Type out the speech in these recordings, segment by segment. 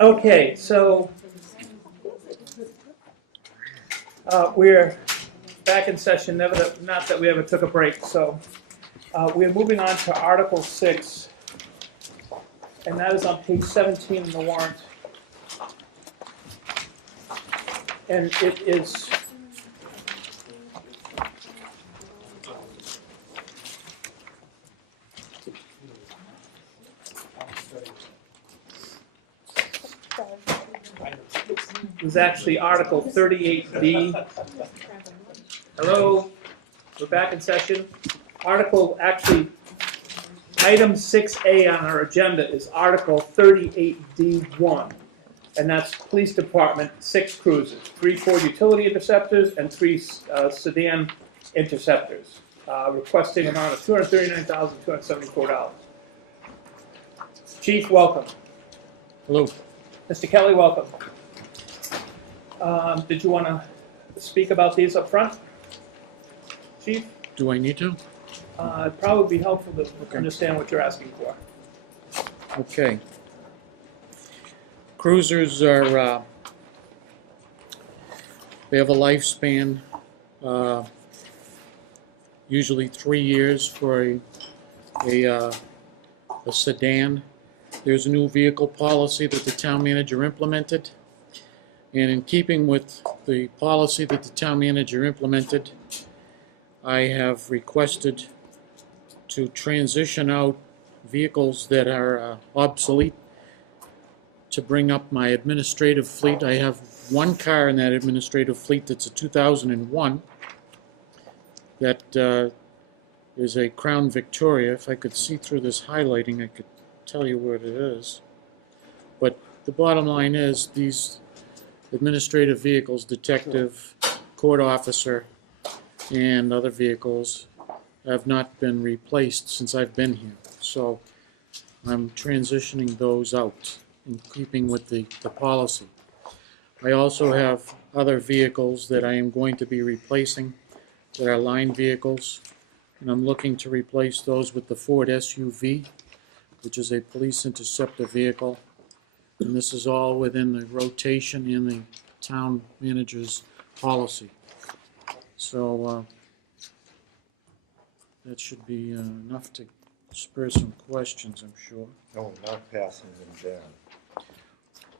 Okay, so we're back in session, not that we ever took a break. So we're moving on to Article 6, and that is on page 17 in the warrant. And it is actually Article 38B. Hello, we're back in session. Item 6A on our agenda is Article 38D1, and that's Police Department 6 cruisers, 3 Ford Utility Interceptors and 3 sedan Interceptors, requesting an amount of $239,274. Chief, welcome. Hello. Mr. Kelly, welcome. Did you want to speak about these up front, Chief? Do I need to? It'd probably be helpful to understand what you're asking for. Okay. Cruisers are, they have a lifespan, usually 3 years for a sedan. There's a new vehicle policy that the town manager implemented. And in keeping with the policy that the town manager implemented, I have requested to transition out vehicles that are obsolete to bring up my administrative fleet. I have one car in that administrative fleet that's a 2001 that is a Crown Victoria. If I could see through this highlighting, I could tell you where it is. But the bottom line is these administrative vehicles, detective, court officer, and other vehicles have not been replaced since I've been here. So I'm transitioning those out in keeping with the policy. I also have other vehicles that I am going to be replacing that are line vehicles, and I'm looking to replace those with the Ford SUV, which is a police interceptor vehicle. And this is all within the rotation in the town manager's policy. So that should be enough to spur some questions, I'm sure. No, not passing them down.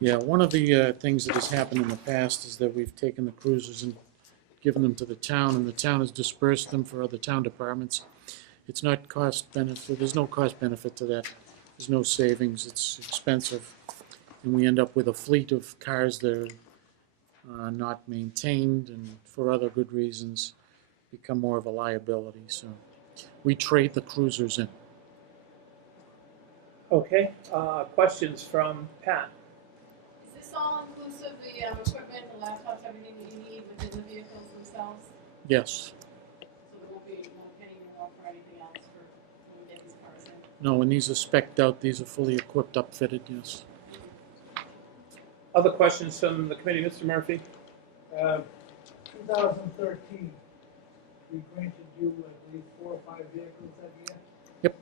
Yeah, one of the things that has happened in the past is that we've taken the cruisers and given them to the town, and the town has dispersed them for other town departments. It's not cost benefit, there's no cost benefit to that. There's no savings, it's expensive. And we end up with a fleet of cars that are not maintained and for other good reasons become more of a liability. So we trade the cruisers in. Okay, questions from Pat? Is this all inclusive, the equipment, the laptops, everything that you need within the vehicles themselves? Yes. So there won't be no penny more for anything else for when we get these cars in? No, when these are spec'd out, these are fully equipped, upfitted, yes. Other questions from the committee, Mr. Murphy? 2013, we granted you, I believe, 4 or 5 vehicles that year? Yep.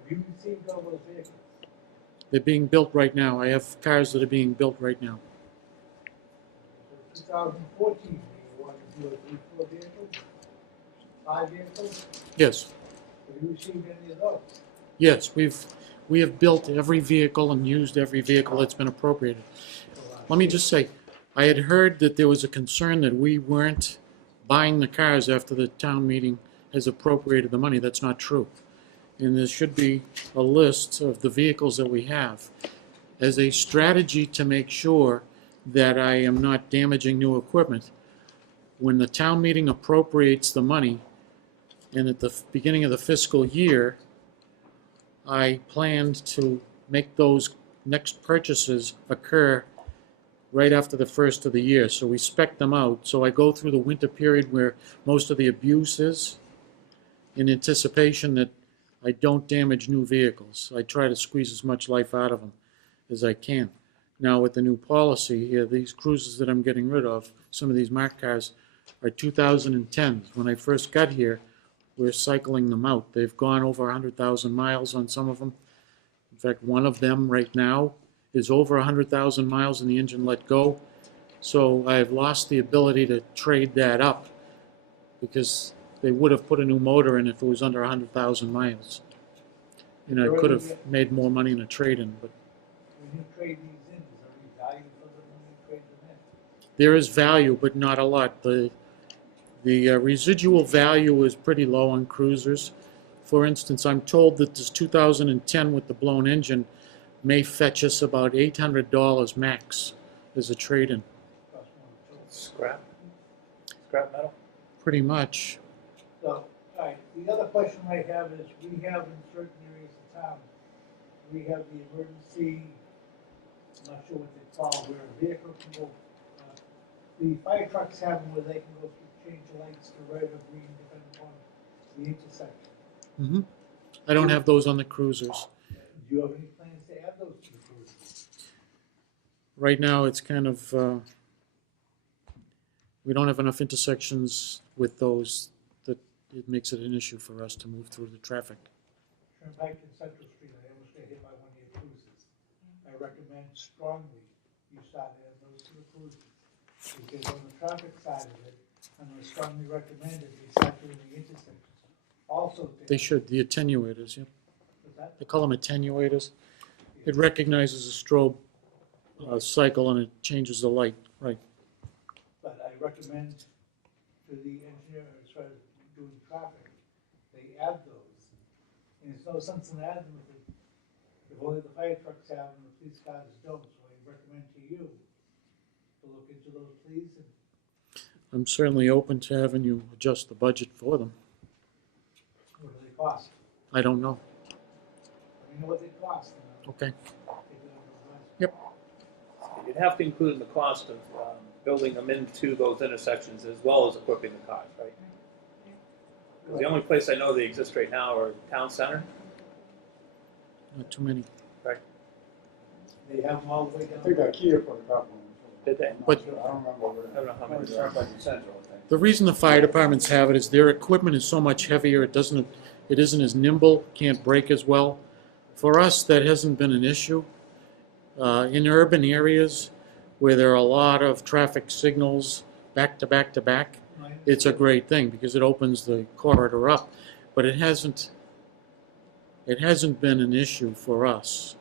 Have you received all those vehicles? They're being built right now. I have cars that are being built right now. So 2014, you wanted to do, I believe, 4 vehicles? 5 vehicles? Yes. Have you received any of those? Yes, we have built every vehicle and used every vehicle that's been appropriated. Let me just say, I had heard that there was a concern that we weren't buying the cars after the town meeting has appropriated the money. That's not true. And there should be a list of the vehicles that we have as a strategy to make sure that I am not damaging new equipment. When the town meeting appropriates the money, and at the beginning of the fiscal year, I planned to make those next purchases occur right after the first of the year. So we spec them out. So I go through the winter period where most of the abuse is in anticipation that I don't damage new vehicles. I try to squeeze as much life out of them as I can. Now with the new policy here, these cruisers that I'm getting rid of, some of these marked cars are 2010s. When I first got here, we're cycling them out. They've gone over 100,000 miles on some of them. In fact, one of them right now is over 100,000 miles and the engine let go. So I've lost the ability to trade that up because they would have put a new motor in if it was under 100,000 miles. And I could have made more money in a trade-in, but When you trade these in, is there any value for them when you trade them in? there is value, but not a lot. The residual value is pretty low on cruisers. For instance, I'm told that this 2010 with the blown engine may fetch us about $800 max as a trade-in, Cost more than two. Scrap metal. pretty much. So, all right, the other question I have is, we have in certain areas of town, we have the emergency, I'm not sure what they call, where a vehicle can go, the fire trucks have them where they can go through, change the lights to red or green depending upon the intersection. Hmm. I don't have those on the cruisers. Do you have any plans to add those to the cruisers? Right now, it's kind of, we don't have enough intersections with those that it makes it an issue for us to move through the traffic. Turnpike and Central Street, I almost got hit by one of your cruisers. I recommend strongly you start adding those to the cruisers. Because on the traffic side of it, I'm gonna strongly recommend it, they start doing the intersections. Also, They should, the attenuators, yeah. what's that? They call them attenuators. It recognizes a strobe cycle and it changes the light, right. But I recommend to the engineer, as far as doing traffic, they add those. And there's no sense in adding them if only the fire trucks have them, the police cars don't. So I recommend to you to look into those, please, and I'm certainly open to having you adjust the budget for them. what do they cost? I don't know. Let me know what they cost. And I'll Okay. take it on the list. You'd have to include in the cost of building them into those intersections as well as equipping the cars, right? 'Cause the only place I know they exist right now are town center. Not too many. They have them all the way down. I think Kia put a couple in. Did they? I'm not But- sure. I don't remember where. I don't know how many. Turnpike and Central, I think. The reason the fire departments have it is their equipment is so much heavier, it isn't as nimble, can't brake as well. For us, that hasn't been an issue. In urban areas where there are a lot of traffic signals back to back to back, it's a great thing because it opens the corridor up. But it hasn't been an issue for us.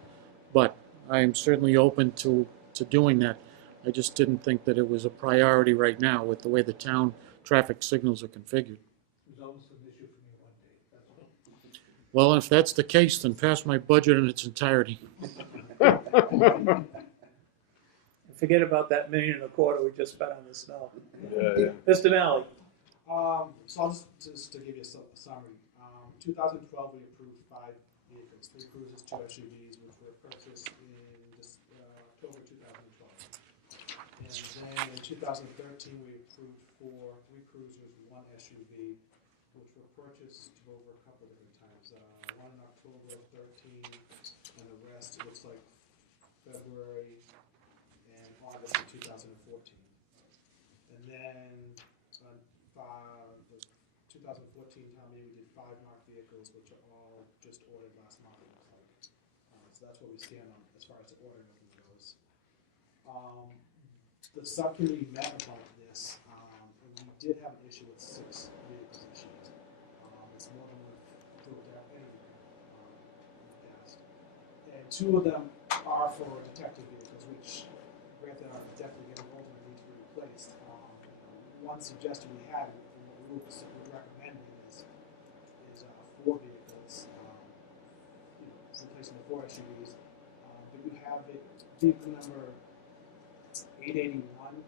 But I am certainly open to doing that. I just didn't think that it was a priority right now with the way the town traffic signals are configured. It was almost an issue for me one day, that's all. Well, if that's the case, then pass my budget in its entirety. Forget about that $1.25 million we just spent on the snow. Yeah. Mr. Malley, So I'll just to give you a summary. 2012, we approved 5 vehicles, 3 cruisers, 2 SUVs, which were purchased in October 2012. And then in 2013, we approved 3 cruisers, 1 SUV, which were purchased over a couple of different times. One in October of 13, and the rest, it looks like February and August of 2014. And then the 2014 town meeting, we did 5 marked vehicles, which are all just ordered last month, it looks like. So that's where we stand on as far as the ordering of them goes. The subcommittee met about this, and we did have an issue with 6 vehicles this year. It's more than we've looked at anyway in the past. And 2 of them are for detective vehicles, which granted are definitely getting older and need to be replaced. One suggestion we had, and what we would recommend is 4 vehicles, replacing the 4 SUVs. But you have it, vehicle number 881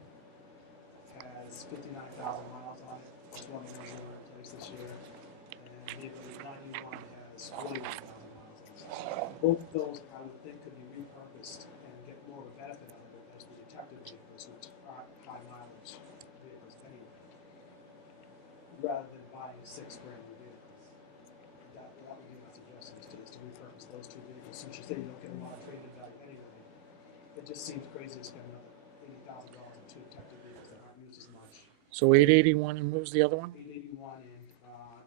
has 59,000 miles on it. It's one that we're going to replace this year. And then vehicle 891 has 41,000 miles on it. Both of those, I would think, could be repurposed and get more of a benefit out of it as the detective vehicles, which are high mileage vehicles anyway, rather than buying 6 brand new vehicles. That would be my suggestion, is to repurpose those 2 vehicles. Since you say you don't get a lot of trade-in value anyway, it just seems crazy to spend another $80,000 on 2 detective vehicles that aren't used as much. So 881, and what was the other one? 881 and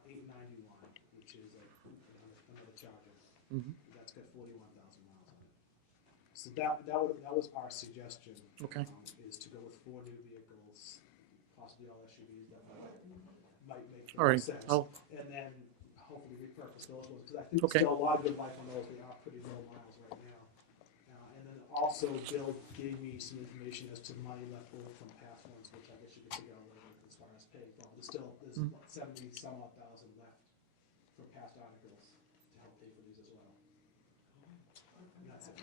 891, which is another Charger. Mhm. That's got 41,000 miles on it. So So that was our suggestion. Okay. Is to go with 4 new vehicles, possibly all SUVs, that might make the All right, most sense. And then hopefully repurpose those ones, because I think Okay. there's still a lot of good life on those, they are pretty low miles right now. And then also Bill gave me some information as to money left over from past ones, which I guess you could figure out later as far as pay. Well, there's 70 some odd thousand left from past articles to help pay for these as well. And that's it.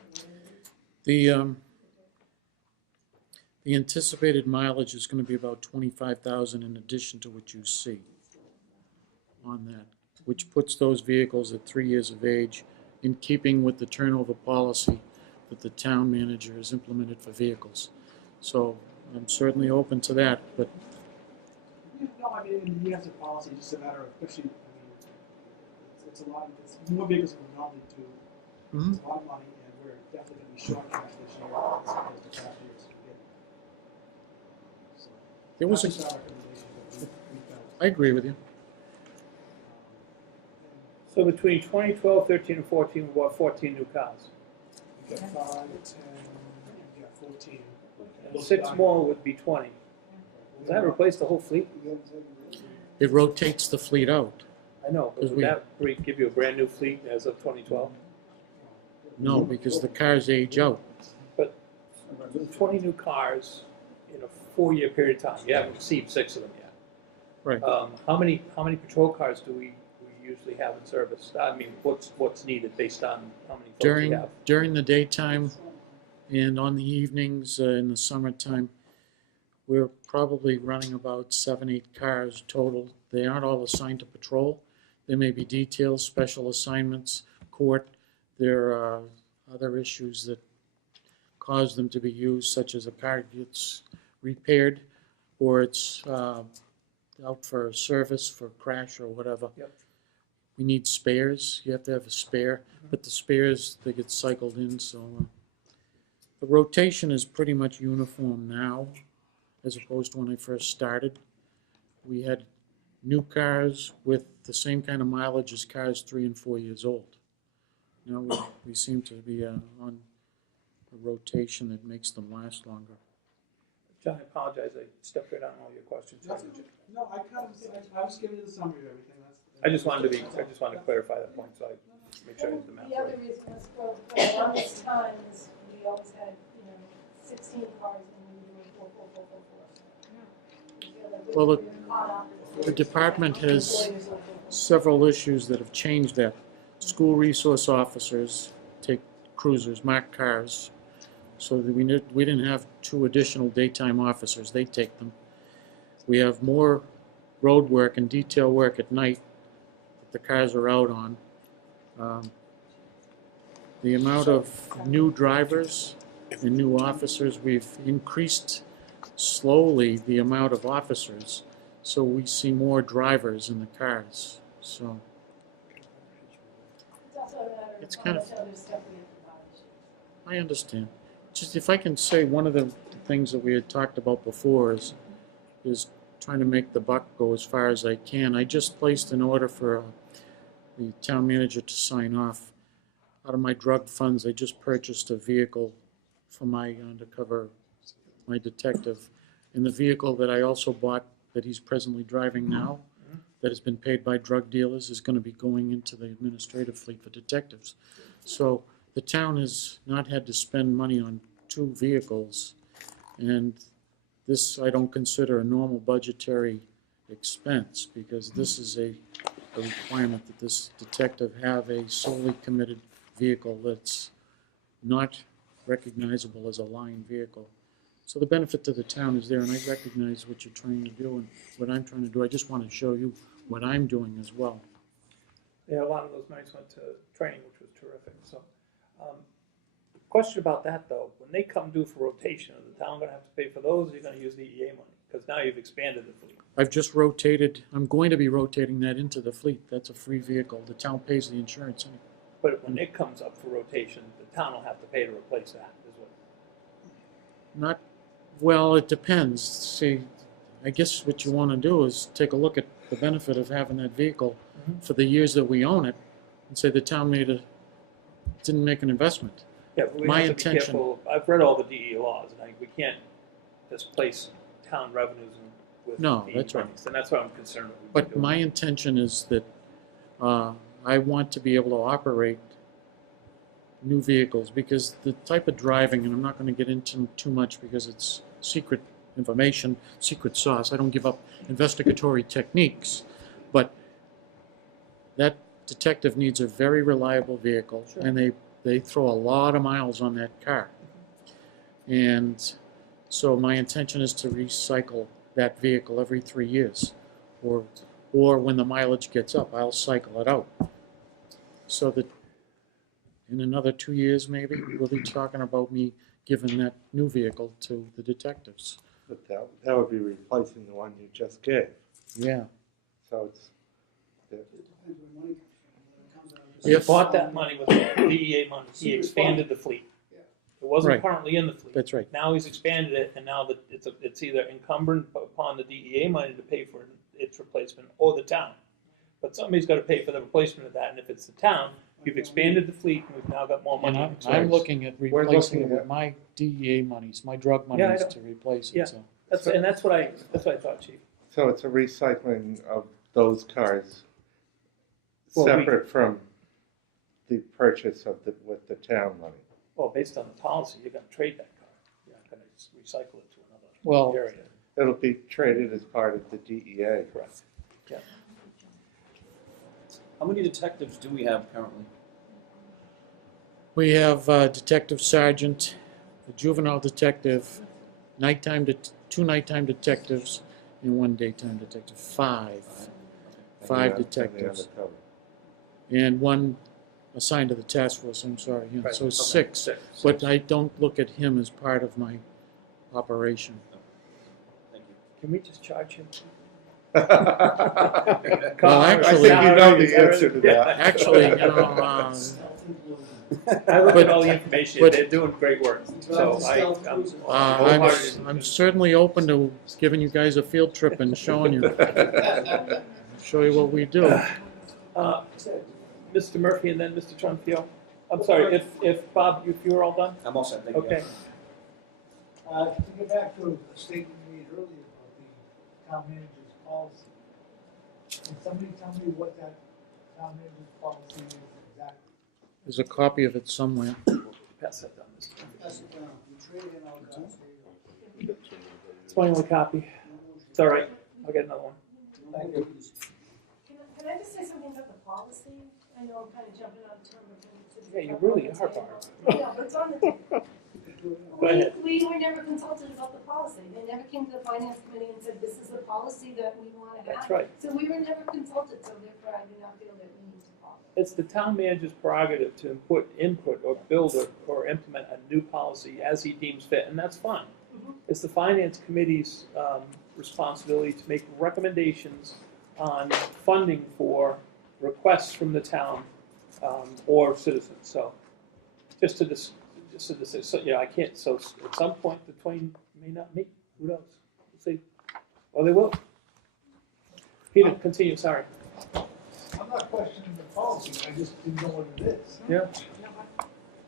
The anticipated mileage is gonna be about 25,000 in addition to what you see on that, which puts those vehicles at 3 years of age in keeping with the turnover policy that the town manager has implemented for vehicles. So I'm certainly open to that, but No, I mean, he has a policy, just a matter of, especially, it's a lot, it's more vehicles than we normally do. It's a lot of money, and we're definitely gonna be short cash this year as opposed to past years. So, there was that's a, just our recommendation, but we felt. I agree with you. So between 2012, 13, and 14, we bought 14 new cars. We got 5, 10, we got 14. And 6 more would be 20. Does that replace the whole fleet? It rotates the fleet out. I know, but would that give you a brand new fleet as of 2012? No, because the cars age out. 20 new cars in a 4-year period of time. You haven't received 6 of them yet. Right. How many patrol cars do we usually have in service? I mean, what's needed based on how many folks we have? During the daytime and on the evenings in the summertime, we're probably running about 7, 8 cars total. They aren't all assigned to patrol. There may be details, special assignments, court. There are other issues that cause them to be used, such as a car gets repaired or it's out for service, for crash or whatever. Yep. We need spares. You have to have a spare, but the spares, they get cycled in, so the rotation is pretty much uniform now as opposed to when I first started. We had new cars with the same kind of mileage as cars 3 and 4 years old. Now we seem to be on a rotation that makes them last longer. John, I apologize, I stepped right on all your questions. No, I was giving you the summary of everything. I just wanted to clarify that point, so I make sure I did the math The other right. reason was for the longest time is we always had, 16 cars and we were doing 4, 4, 4, 4, 4. We feel like Well, we were caught up. The department has several issues that have changed that. School resource officers take cruisers, marked cars, so that we didn't have 2 additional daytime officers. They take them. We have more road work and detail work at night that the cars are out on. The amount of new drivers and new officers, we've increased slowly the amount of officers, so we see more drivers in the cars. So It's also a matter of It's how kind much of- other stuff we have to buy. I understand. Just if I can say, one of the things that we had talked about before is trying to make the buck go as far as I can. I just placed an order for the town manager to sign off. Out of my drug funds, I just purchased a vehicle for my undercover, my detective. And the vehicle that I also bought, that he's presently driving now, that has been paid by drug dealers, is going to be going into the administrative fleet for detectives. So the town has not had to spend money on 2 vehicles, and this I don't consider a normal budgetary expense, because this is a requirement that this detective have a solely committed vehicle that's not recognizable as a line vehicle. So the benefit to the town is there, and I recognize what you're trying to do and what I'm trying to do. I just want to show you what I'm doing as well. Yeah, a lot of those monies went to training, which was terrific, so. Question about that, though, when they come due for rotation, is the town gonna have to pay for those, or are you gonna use the EA money? Because now you've expanded the fleet. I've just rotated, I'm going to be rotating that into the fleet. That's a free vehicle. The town pays the insurance anyway. But when it comes up for rotation, the town will have to pay to replace that, is what. Not, well, it depends. See, I guess what you want to do is take a look at the benefit of having that vehicle for the years that we own it, and say the town didn't make an investment. Yeah, but we My have to be intention- careful. I've read all the DE laws, and we can't just place town revenues with No, DE that's right. monies, and that's what I'm concerned with. But my intention is that I want to be able to operate new vehicles because the type of driving, and I'm not going to get into too much because it's secret information, secret sauce. I don't give up investigatory techniques, but that detective needs a very reliable vehicle, and they throw a lot of miles on that car. And so my intention is to recycle that vehicle every 3 years, or when the mileage gets up, I'll cycle it out. So that in another 2 years, maybe, we'll be talking about me giving that new vehicle to the detectives. But that would be replacing the one you just gave. Yeah. So it's, He If- bought that money with the DEA money. He expanded the fleet. It wasn't Right. currently in the fleet. That's right. Now he's expanded it, and now that it's either incumbent upon the DEA money to pay for its replacement or the town. But somebody's got to pay for the replacement of that, and if it's the town, you've expanded the fleet, and we've now got more money. And to I'm expend. looking at We're replacing it looking with at- my DEA monies, my drug Yeah, I monies know. to replace Yeah. it, so. That's what I thought, Chief. so it's a recycling of those cars Well, we- separate from the purchase of with the town money. Well, based on the policy, you're gonna trade that car. You're not gonna just recycle it to Well- another area. It'll be traded as part of the DEA. Correct. Yeah. How many detectives do we have currently? We have Detective Sergeant, a juvenile detective, two nighttime detectives, and one daytime detective. Five And the detectives. undercover. And one assigned to the task force, I'm sorry, yeah, Right, so okay, six. six. But I don't look at him as part of my operation. Thank you. Can we just charge him? Well, I think you know the answer to that. Actually, you know, I looked But- at all the information, but- they're doing great work, so I'm certainly open to giving you guys a field trip and showing you, show you what we do. Mr. Murphy and then Mr. Tronfio. I'm sorry, if Bob, if you were all done? I'm all set, thank you. Okay. To get back to a statement you made earlier about the town manager's policy, can somebody tell me what that town manager's policy is exactly? There's a copy of it somewhere. Pass that down, Mr. Tronfio. That's it, we trade in our guns. It's my only copy. It's all right, I'll get another one. Thank you. Can I just say something about the policy? I know I'm kind of jumping on the term, but it's. Yeah, you really are, Barb. Yeah, but it's on the table. Go ahead. We were never consulted about the policy. They never came to the finance committee and said, this is the policy that we want to have. That's right. So we were never consulted, so therefore I do not feel that we need to follow. It's the town manager's prerogative to input or build or implement a new policy as he deems fit, and that's fine. Mhm. It's the finance committee's responsibility to make recommendations on funding for requests from the town or citizens. So so, yeah, I can't, so at some point the twain may not meet, who knows? We'll see. Or they will. Peter, continue, sorry. I'm not questioning the policy, I just didn't know what it is. Yeah.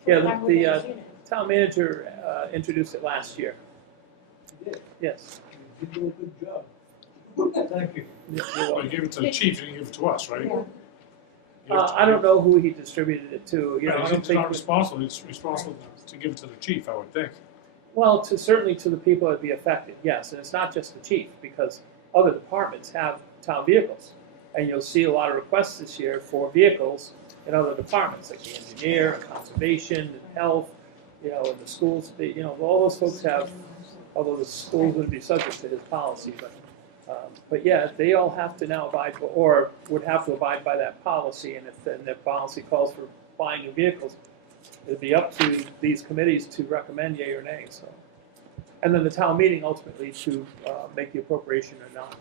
Yeah, the town manager introduced it last year. You did, Yes. you did do a good job. Thank you. You're Well, welcome. you gave it to the chief, you didn't give it to us, right? I don't know who he distributed it to, you know, I don't It's not think, responsible, it's responsible to give it to the chief, I would think. well, certainly to the people that'd be affected, yes, and it's not just the chief, because other departments have town vehicles. And you'll see a lot of requests this year for vehicles in other departments, like the engineer, and conservation, and health, you know, and the schools, you know, all those folks have, although the schools would be subject to his policy, but yeah, they all have to now abide, or would have to abide by that policy, and if then their policy calls for buying new vehicles, it'd be up to these committees to recommend yea or nay, so. And then the town meeting ultimately to make the appropriation or not.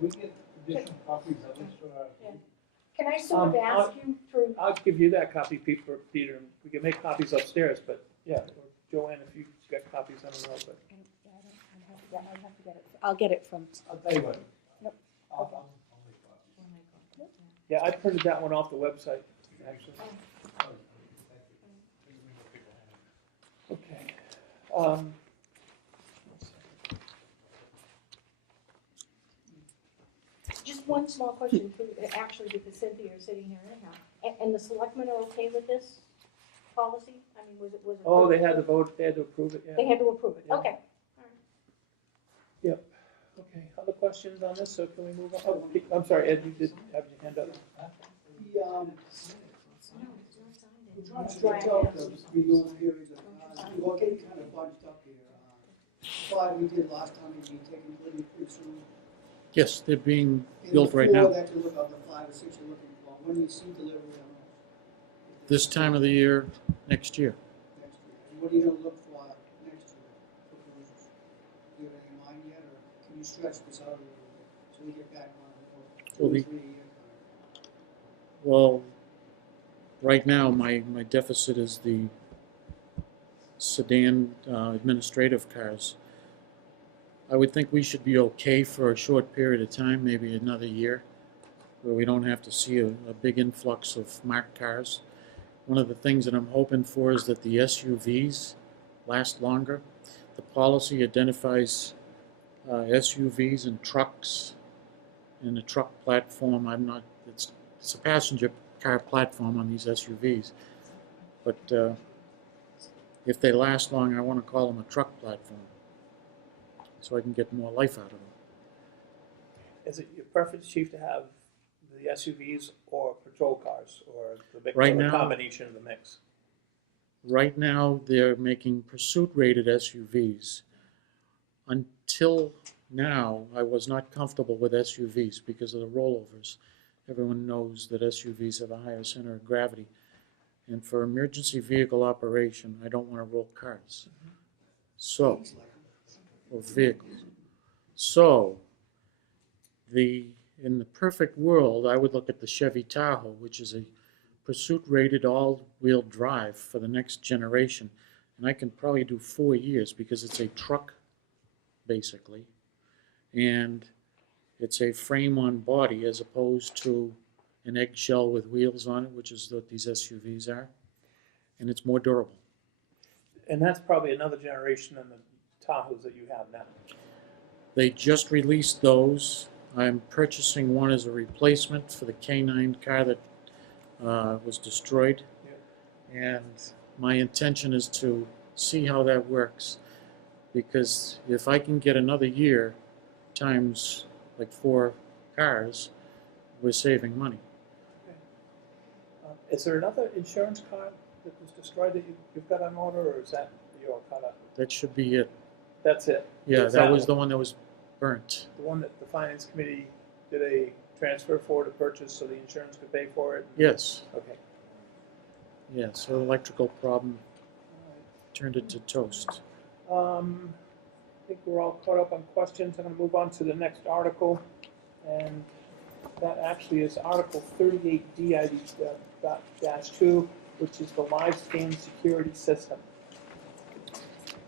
We get additional copies of this for our. Can I sort of ask you for, I'll give you that copy, Peter, and we can make copies upstairs, but yeah, or Joanne, if you've got copies, I don't know, but. I'll have to get it, I'll get it from, I'll tell you what. Yep. I'll make copies. Yeah, I printed that one off the website, actually. Um, Just one small question too, actually, because Cynthia is sitting here anyhow. And the selectmen are okay with this policy? I mean, was it? Oh, they had to vote, they had to approve it, They yeah. had to approve it, Yeah. okay. Okay, other questions on this, so can we move on? Oh, I'm sorry, Ed, you did have your hand up. We're trying to stretch out the renewal period of, we're getting kind of bunched up here. Five we did last time, we'd be taking delivery pretty soon. Yes, they're being And built the right four now. that you look at, the 5 or 6 you're looking for, when do you see delivery on those? This time of the year, next year. Next year. And what are you gonna look for next year for cruisers? Do you have any in mind yet, or can you stretch this out a little bit, so we get back on for 2 Well, or the- 3 years? Well, right now, my deficit is the sedan administrative cars. I would think we should be okay for a short period of time, maybe another year, where we don't have to see a big influx of marked cars. One of the things that I'm hoping for is that the SUVs last longer. The policy identifies SUVs and trucks and the truck platform. It's a passenger car platform on these SUVs. But if they last long, I want to call them a truck platform, so I can get more life out of them. Is it your preference, chief, to have the SUVs or patrol cars, or the mix, Right or the now- combination of the mix? Right now, they're making pursuit-rated SUVs. Until now, I was not comfortable with SUVs because of the rollovers. Everyone knows that SUVs have a higher center of gravity. And for emergency vehicle operation, I don't want to roll cars. So, or vehicles. So, in the perfect world, I would look at the Chevy Tahoe, which is a pursuit-rated all-wheel drive for the next generation. And I can probably do 4 years because it's a truck, basically. And it's a frame on body as opposed to an eggshell with wheels on it, which is what these SUVs are. And it's more durable. And that's probably another generation than the Tahoes that you have now. They just released those. I'm purchasing one as a replacement for the K9 car that was destroyed. And my intention is to see how that works. Because if I can get another year times like 4 cars, we're saving money. Is there another insurance car that was destroyed that you've got on order, or is that you're caught up? That should be it. That's it? Yeah, Is that was the one that was burnt. The one that the finance committee did a transfer for to purchase so the insurance could pay for it? Yes, Okay. yeah, so electrical problem turned it to toast. I think we're all caught up on questions. I'm going to move on to the next article, and that actually is Article 38D-2, which is the live scan security system.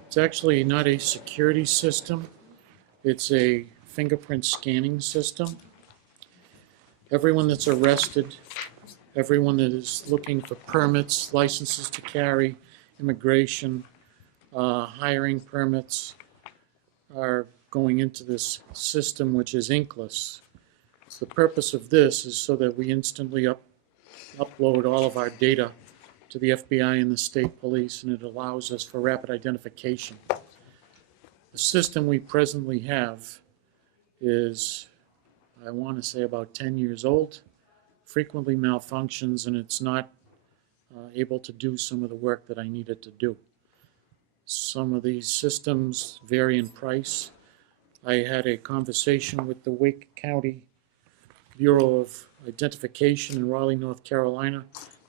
It's actually not a security system. It's a fingerprint scanning system. Everyone that's arrested, everyone that is looking for permits, licenses to carry, immigration, hiring permits, are going into this system, which is inkless. The purpose of this is so that we instantly upload all of our data to the FBI and the state police, and it allows us for rapid identification. The system we presently have is, I want to say, about 10 years old, frequently malfunctions, and it's not able to do some of the work that I need it to do. Some of these systems vary in price. I had a conversation with the Wake County Bureau of Identification in Raleigh, North Carolina.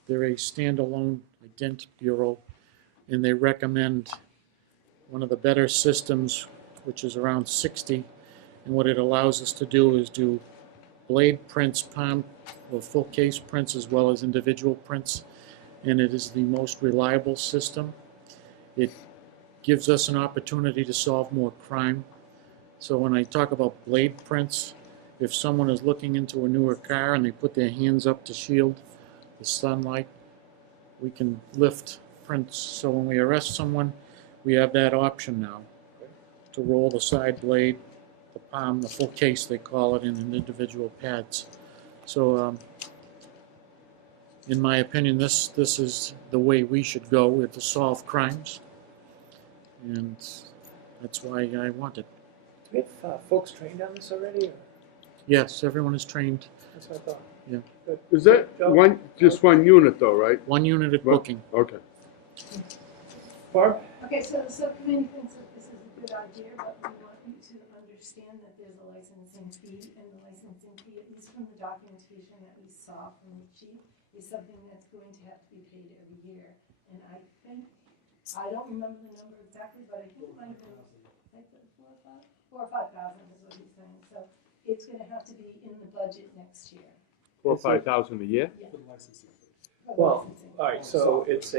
They're a standalone ident bureau, and they recommend one of the better systems, which is around 60. And what it allows us to do is do blade prints, palm or full case prints, as well as individual prints. And it is the most reliable system. It gives us an opportunity to solve more crime. So when I talk about blade prints, if someone is looking into a newer car and they put their hands up to shield the sunlight, we can lift prints. So when we arrest someone, We have that option now to roll the side blade, the palm, the full case, they call it, in individual pads. So, in my opinion, this is the way we should go to solve crimes, and that's why I want it. Do we have folks trained on this already? Or? Yes, everyone is trained. That's what I thought. Yeah. Good. Is that just one unit though, right? One unit at booking. Okay. Barb? Okay, so the subcommittee thinks that this is a good idea, but we want you to understand that there's a licensing fee, and the licensing fee, at least from the documentation that we saw from the chief, is something that's going to have to be paid every year. And I think, I don't remember the number exactly, but I think it might have been like 4 or 5,000 is what he's saying. So it's gonna have to be in the budget next year. 4 or 5,000 a year? Yeah. For the licensing. for Well, licensing. all right, so it's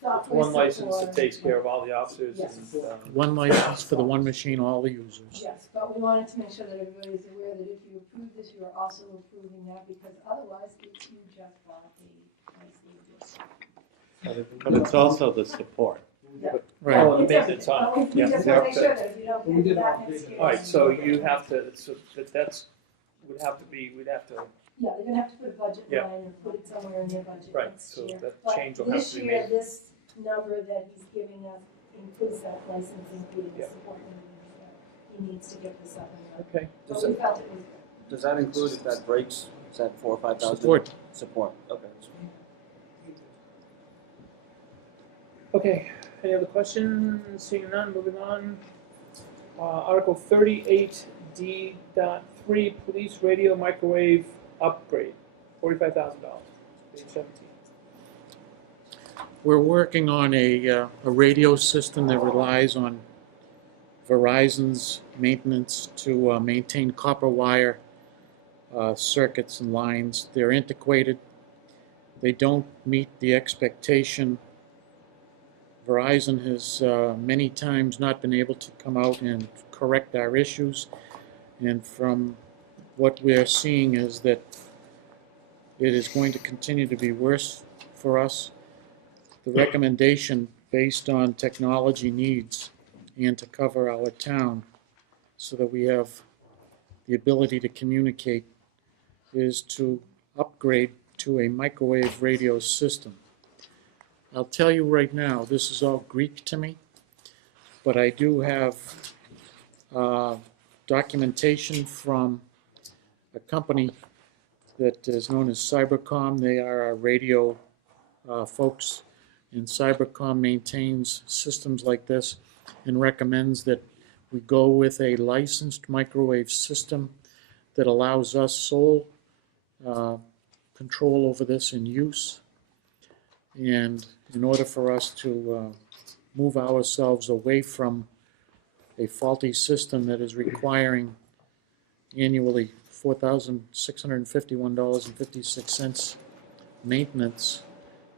Software one license that support. takes care of all the officers Yes. and, One license for the one machine, all the users. Yes, but we wanted to make sure that everybody's aware that if you approve this, you are also approving that, because otherwise, it's you just bought a nice little gift. But it's also the support. Yeah. Right. Oh, and the It's maintenance everything. on But it. we Yeah. just want to make sure that if you don't We pay did for that all next big- year. all right, so you have to, so that's, we'd have to, Yeah, they're gonna have to put a budget Yeah. line and put it somewhere in their budget right, next so year. that But change will have to be this year, made. this number that he's giving us includes that licensing fee and the Yeah. support numbers that he needs to get this up and running. Okay, Does But we it, felt it was does that include if that breaks, is that 4 or 5,000? Support. Support, okay. okay, any other questions? Seeing none, moving on. Article 38D.3, police radio microwave upgrade, $45,000, page 17. We're working on a radio system that relies on Verizon's maintenance to maintain copper wire circuits and lines. They're antiquated. They don't meet the expectation. Verizon has many times not been able to come out and correct our issues. And from what we're seeing is that it is going to continue to be worse for us. The recommendation, based on technology needs and to cover our town so that we have the ability to communicate, is to upgrade to a microwave radio system. I'll tell you right now, this is all Greek to me, but I do have documentation from a company that is known as Cybercom. They are our radio folks, and Cybercom maintains systems like this and recommends that we go with a licensed microwave system that allows us sole control over this in use. And in order for us to move ourselves away from a faulty system that is requiring annually $4,651.56 maintenance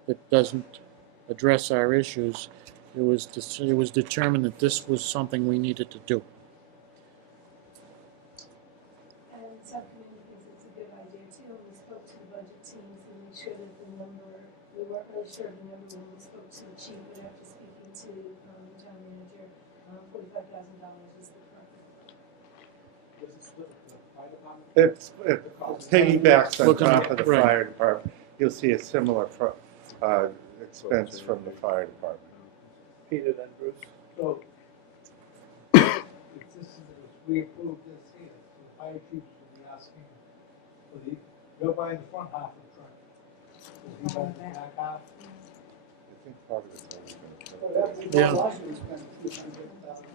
that doesn't address our issues, it was determined that this was something we needed to do. And the subcommittee thinks it's a good idea too, and we spoke to the budget teams and we sure that the number, we weren't really sure of the number when we spoke to the chief, but after speaking to the town manager, $45,000 is the correct. Was it split with the fire department? It piggybacks on We're gonna- top of the right. fire department. You'll see a similar expense from the fire department. Peter, then Bruce. So, if this is, if we approve this here, the fire chief should be asking for the, you're buying the front half of the truck. Is he buying the back half? I think part of it's already been So covered. that's, we Yeah. last year we spent 200,000 on that.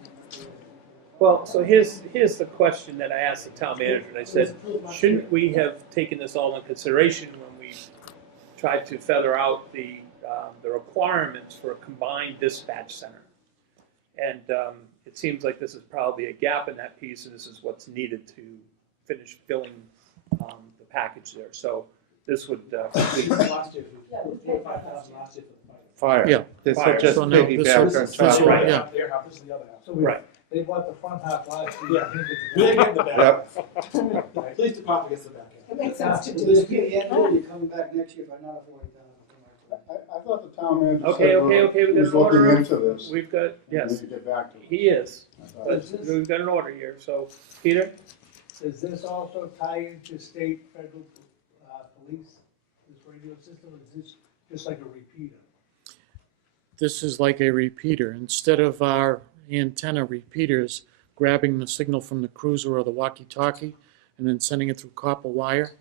Well, so here's the question that I asked the town manager, and I said, shouldn't we have taken this all in consideration when we tried to feather out the requirements for a combined dispatch center? And it seems like this is probably a gap in that piece, and this is what's needed to finish filling the package there. So this would complete. Last year, Yeah, we we put paid 5,000 last year for the fire. Fire. Yeah. This Fire. will just So now this piggyback will- on this top will- of Right. it. yeah. Their half, this is the other half. So Right. they bought the front half last year. Yeah. I think it's- We're getting the back. Yep. The police department gets the back half. It makes sense to So do this it. year, the end, you're coming back next year for another 40,000. I I thought the town manager Okay, said okay, we he got was an order. looking into this. We've got, and yes, then he'd get back to us. he is, I thought- but we've got an order here, so, Peter? Does this also tie into state, federal, police, this radio system, or is this just like a repeater? This is like a repeater. Instead of our antenna repeaters grabbing the signal from the cruiser or the walkie-talkie and then sending it through copper wire,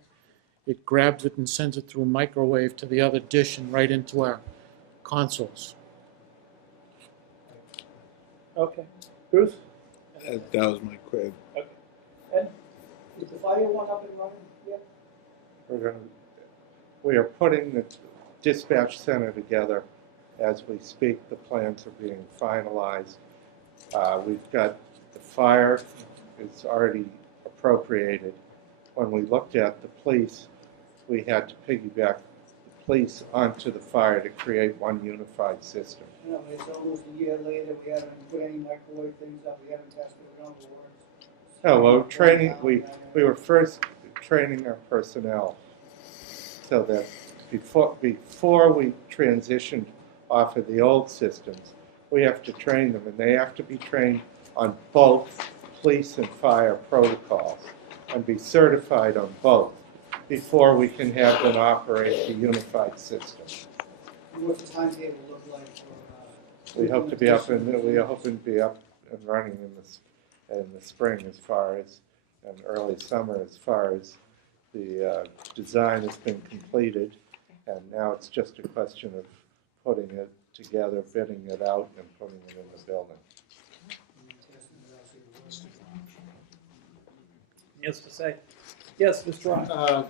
it grabs it and sends it through microwave to the other dish and right into our consoles. Okay. Bruce? That was my quid. Ed? Is the fire one up and running yet? We are putting the dispatch center together as we speak. The plans are being finalized. We've got the fire is already appropriated. When we looked at the police, we had to piggyback the police onto the fire to create one unified system. You know, it's almost a year later, we haven't put any microwave things up, we haven't tested it on the works. No, well, training, we were first training our personnel so that before we transitioned off of the old systems, we have to train them, and they have to be trained on both police and fire protocols and be certified on both before we can have them operate the unified system. What's the timetable look like for? We hope to be up and running in the spring as far as, and early summer as far as the design has been completed, and now it's just a question of putting it together, bidding it out, and putting it in the building. Yes, to say. Yes, Mr. Rock?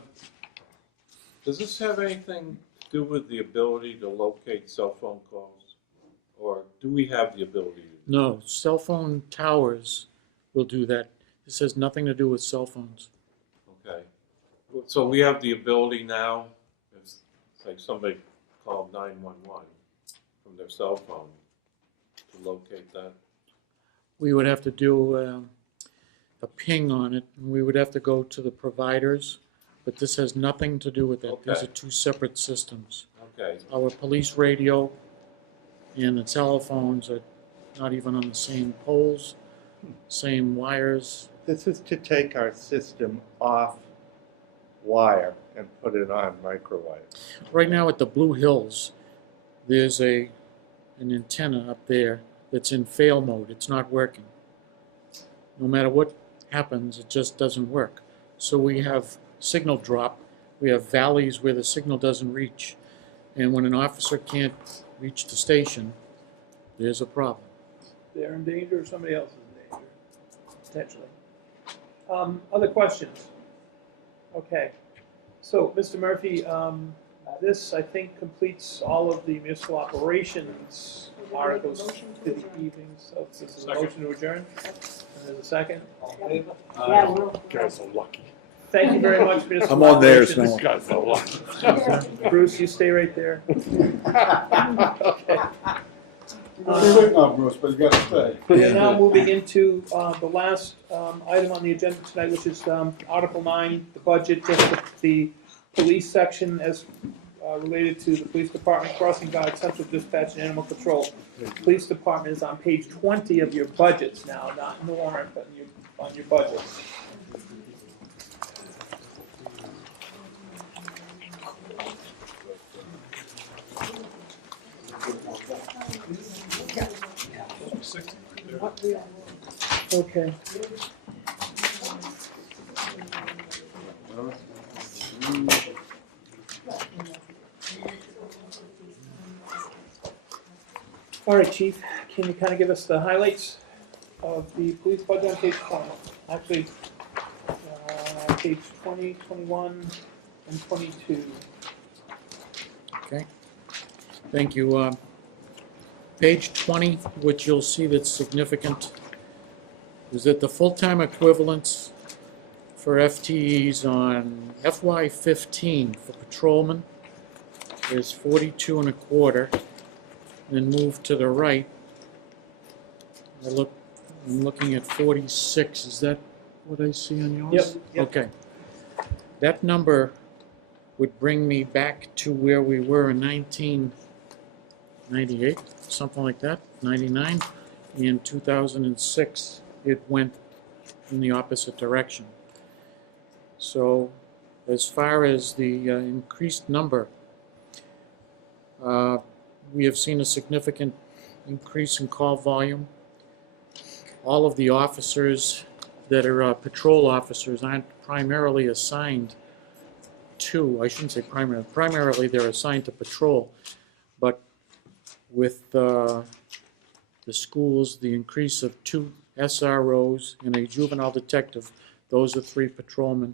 Does this have anything to do with the ability to locate cell phone calls? Or do we have the ability to? No, cell phone towers will do that. This has nothing to do with cell phones. Okay. So we have the ability now, if like somebody called 911 from their cell phone, to locate that? We would have to do a ping on it, and we would have to go to the providers, but this has nothing to do with that. These Okay. are two separate systems. Okay. Our police radio and the telephones are not even on the same poles, same wires. This is to take our system off wire and put it on microwave. Right now at the Blue Hills, there's an antenna up there that's in fail mode. It's not working. No matter what happens, it just doesn't work. So we have signal drop. We have valleys where the signal doesn't reach. And when an officer can't reach the station, there's a problem. They're in danger or somebody else is in danger, potentially. Other questions? Okay. So, Mr. Murphy, this, I think, completes all of the municipal operations articles for the evening. So this is a motion to adjourn. And there's a second. All in favor? Guys so lucky. Thank you very much, municipal I'm on theirs operations. now. Guys so lucky. Bruce, you stay right there. Okay. Stay with now, Bruce, but you gotta stay. We are now moving into the last item on the agenda tonight, which is Article 9, the budget, just the police section as related to the police department, crossing guard, central dispatch, and animal control. The police department is on page 20 of your budgets now, not in the warrant, but on your budgets. Okay. All right, Chief, can you kind of give us the highlights of the police budget on page 20? Actually, page 20, 21, and 22. Okay. Thank you. Page 20, which you'll see that's significant, is that the full-time equivalents for FTEs on FY15 for patrolmen is 42 and a quarter. Then move to the right. I'm looking at 46. Is that what I see on yours? Yep. Okay. That number would bring me back to where we were in 19 98, something like that, 99. In 2006, it went in the opposite direction. So as far as the increased number, we have seen a significant increase in call volume. All of the officers that are patrol officers aren't primarily assigned to, I shouldn't say primarily they're assigned to patrol, but with the schools, the increase of 2 SROs and a juvenile detective, those are 3 patrolmen.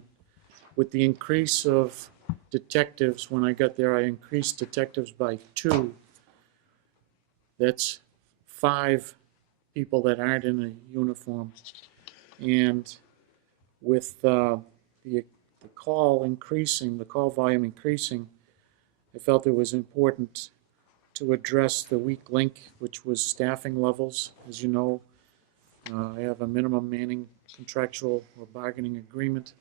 With the increase of detectives, when I got there, I increased detectives by 2. That's 5 people that aren't in a uniform. And with the call increasing, the call volume increasing, I felt it was important to address the weak link, which was staffing levels. As you know, I have a minimum manning contractual or bargaining agreement,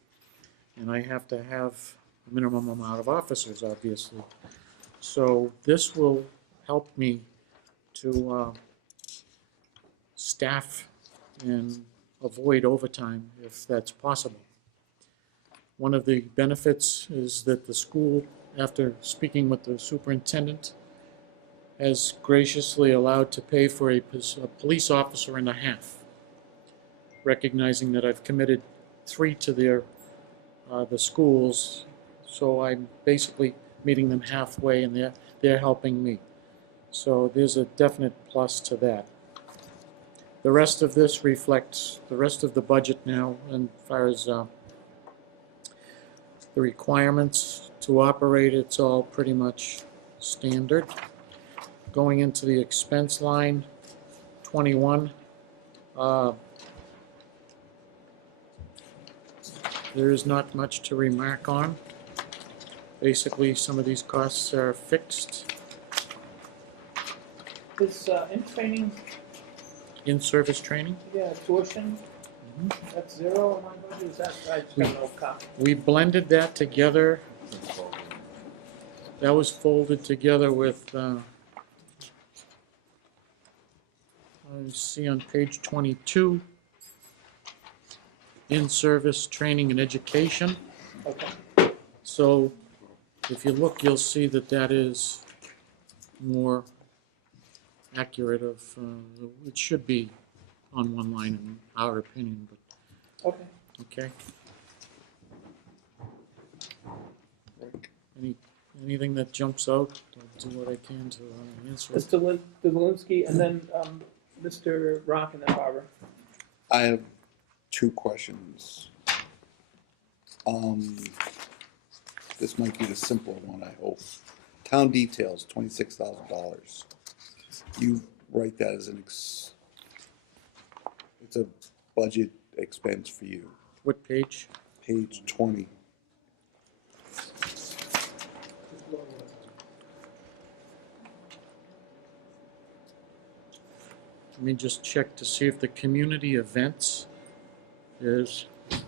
and I have to have a minimum amount of officers, obviously. So this will help me to staff and avoid overtime if that's possible. One of the benefits is that the school, after speaking with the superintendent, has graciously allowed to pay for a police officer and a half, recognizing that I've committed 3 to the schools, so I'm basically meeting them halfway, and they're helping me. So there's a definite plus to that. The rest of this reflects the rest of the budget now, and as far as the requirements to operate, it's all pretty much standard. Going into the expense line, 21, there is not much to remark on. Basically, some of these costs are fixed. This in training, In-service training, tuition, that's 0 in my budget, is that, I just got no copy. we blended that together. That was folded together with, I see on page 22, in-service training and education. Okay. So if you look, you'll see that that is more accurate of, it should be on one line in our opinion, but Okay. okay. Anything that jumps out, I'll do what I can to answer it. Mr. Delinsky, and then Mr. Rock, and then Barbara. I have 2 questions. This might be the simpler one, I hope. Town details, $26,000. You write that as it's a budget expense for you. What page? Page 20. Let me just check to see if the community events is 30.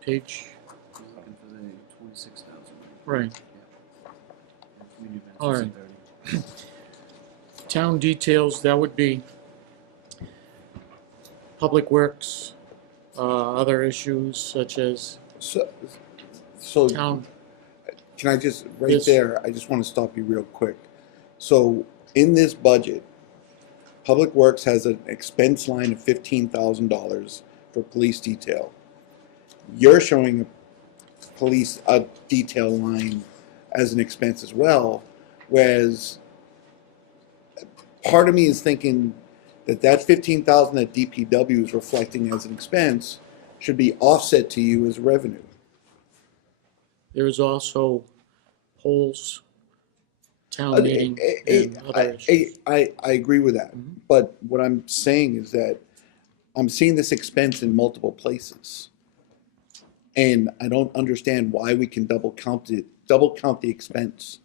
page, Looking for the 26,000. right. Yeah. Community events All is right. 30. Town details, that would be public works, other issues such as So town. can I just, right Yes. there, I just want to stop you real quick. So in this budget, Public Works has an expense line of $15,000 for police detail. You're showing a detail line as an expense as well, whereas part of me is thinking that 15,000 that DPW is reflecting as an expense should be offset to you as revenue. There is also polls, town meeting, and other issues. I agree with that, but what I'm saying is that I'm seeing this expense in multiple places, and I don't understand why we can double count the expense.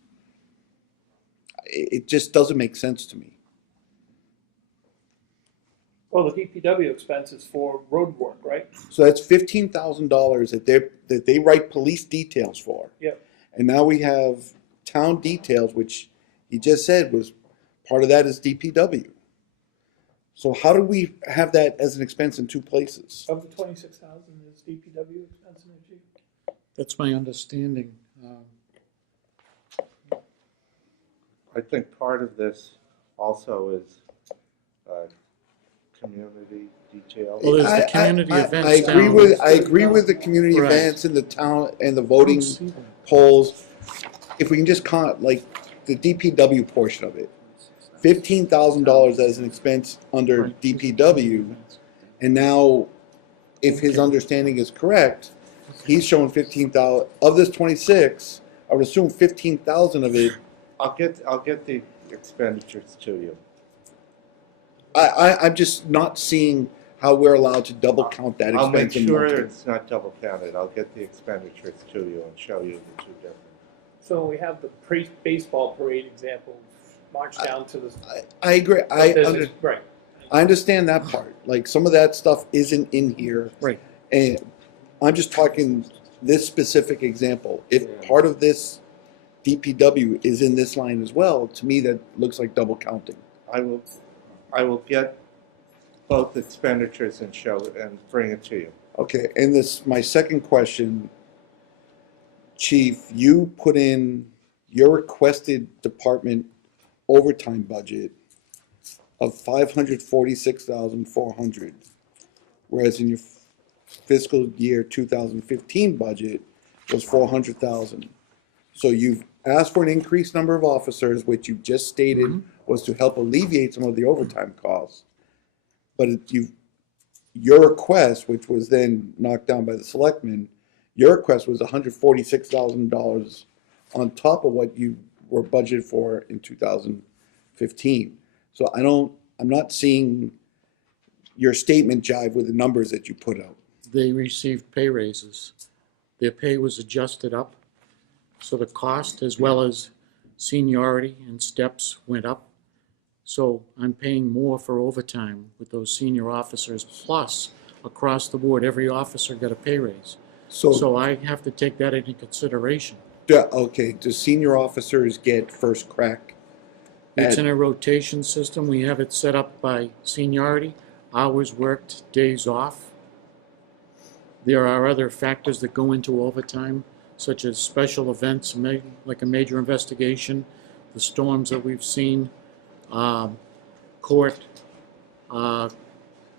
It just doesn't make sense to me. Well, the DPW expense is for road work, right? So that's $15,000 that they write police details for. Yep. And now we have town details, which he just said was part of that is DPW. So how do we have that as an expense in two places? Of the 26,000 is DPW expense in the chief? That's my understanding. I think part of this also is community detail. Well, there's the community events I agree down. with, I agree with the community Right. events and the town and the I voting don't see that. polls. If we can just like the DPW portion of it, $15,000 as an expense under Right. DPW, and now, if his Okay. understanding is correct, he's showing 15,000 of this 26. I would assume 15,000 of it. I'll get the expenditures to you. I'm just not seeing how we're allowed to double count that I'll make expense. in sure one. it's not double counted. I'll get the expenditures to you and show you the two different. So we have the baseball parade example, march down to the. I agree. Right. I understand that part. Like some of that stuff isn't in here. Right. And I'm just talking this specific example. If part of this DPW is in this line as well, to me that looks like double counting. I will get both expenditures and bring it to you. Okay, and this, my second question, Chief, you put in your requested department overtime budget of $546,400, whereas in your fiscal year 2015 budget was $400,000. So you've asked for an increased number of officers, which you just stated was to help alleviate some of the overtime costs. But your request, which was then knocked down by the selectmen, your request was $146,000 on top of what you were budgeted for in 2015. So I'm not seeing your statement jive with the numbers that you put out. They received pay raises. Their pay was adjusted up, so the cost as well as seniority and steps went up. So I'm paying more for overtime with those senior officers, plus across the board, every officer got a pay raise. So I have to take that into consideration. Okay, do senior officers get first crack? It's in a rotation system. We have it set up by seniority, hours worked, days off. There are other factors that go into overtime, such as special events, like a major investigation, the storms that we've seen, court,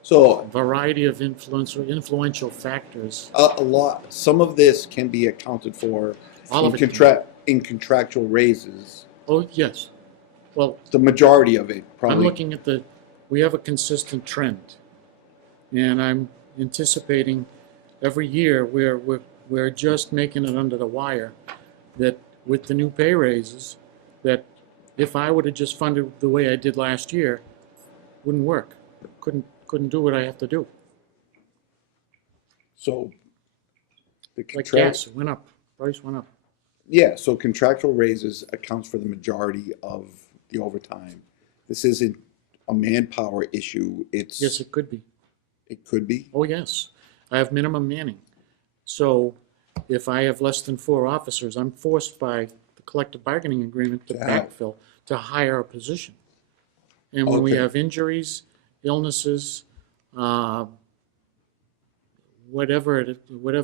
So variety of influential factors. a lot, some of this can be accounted for All of it can. in contractual raises. Oh, yes. Well, The majority of it, I'm probably. looking at we have a consistent trend. And I'm anticipating every year we're just making it under the wire that with the new pay raises, that if I would have just funded the way I did last year, wouldn't work. Couldn't do what I have to do. So the Like contract, gas went up, price went up. yeah, so contractual raises accounts for the majority of the overtime. This isn't a manpower issue, Yes, it could be. it could be. Oh, yes. I have minimum manning. So if I have less than 4 officers, I'm forced by the collective bargaining agreement to To have. backfill, to hire a position. And when we Okay. have injuries, illnesses, whatever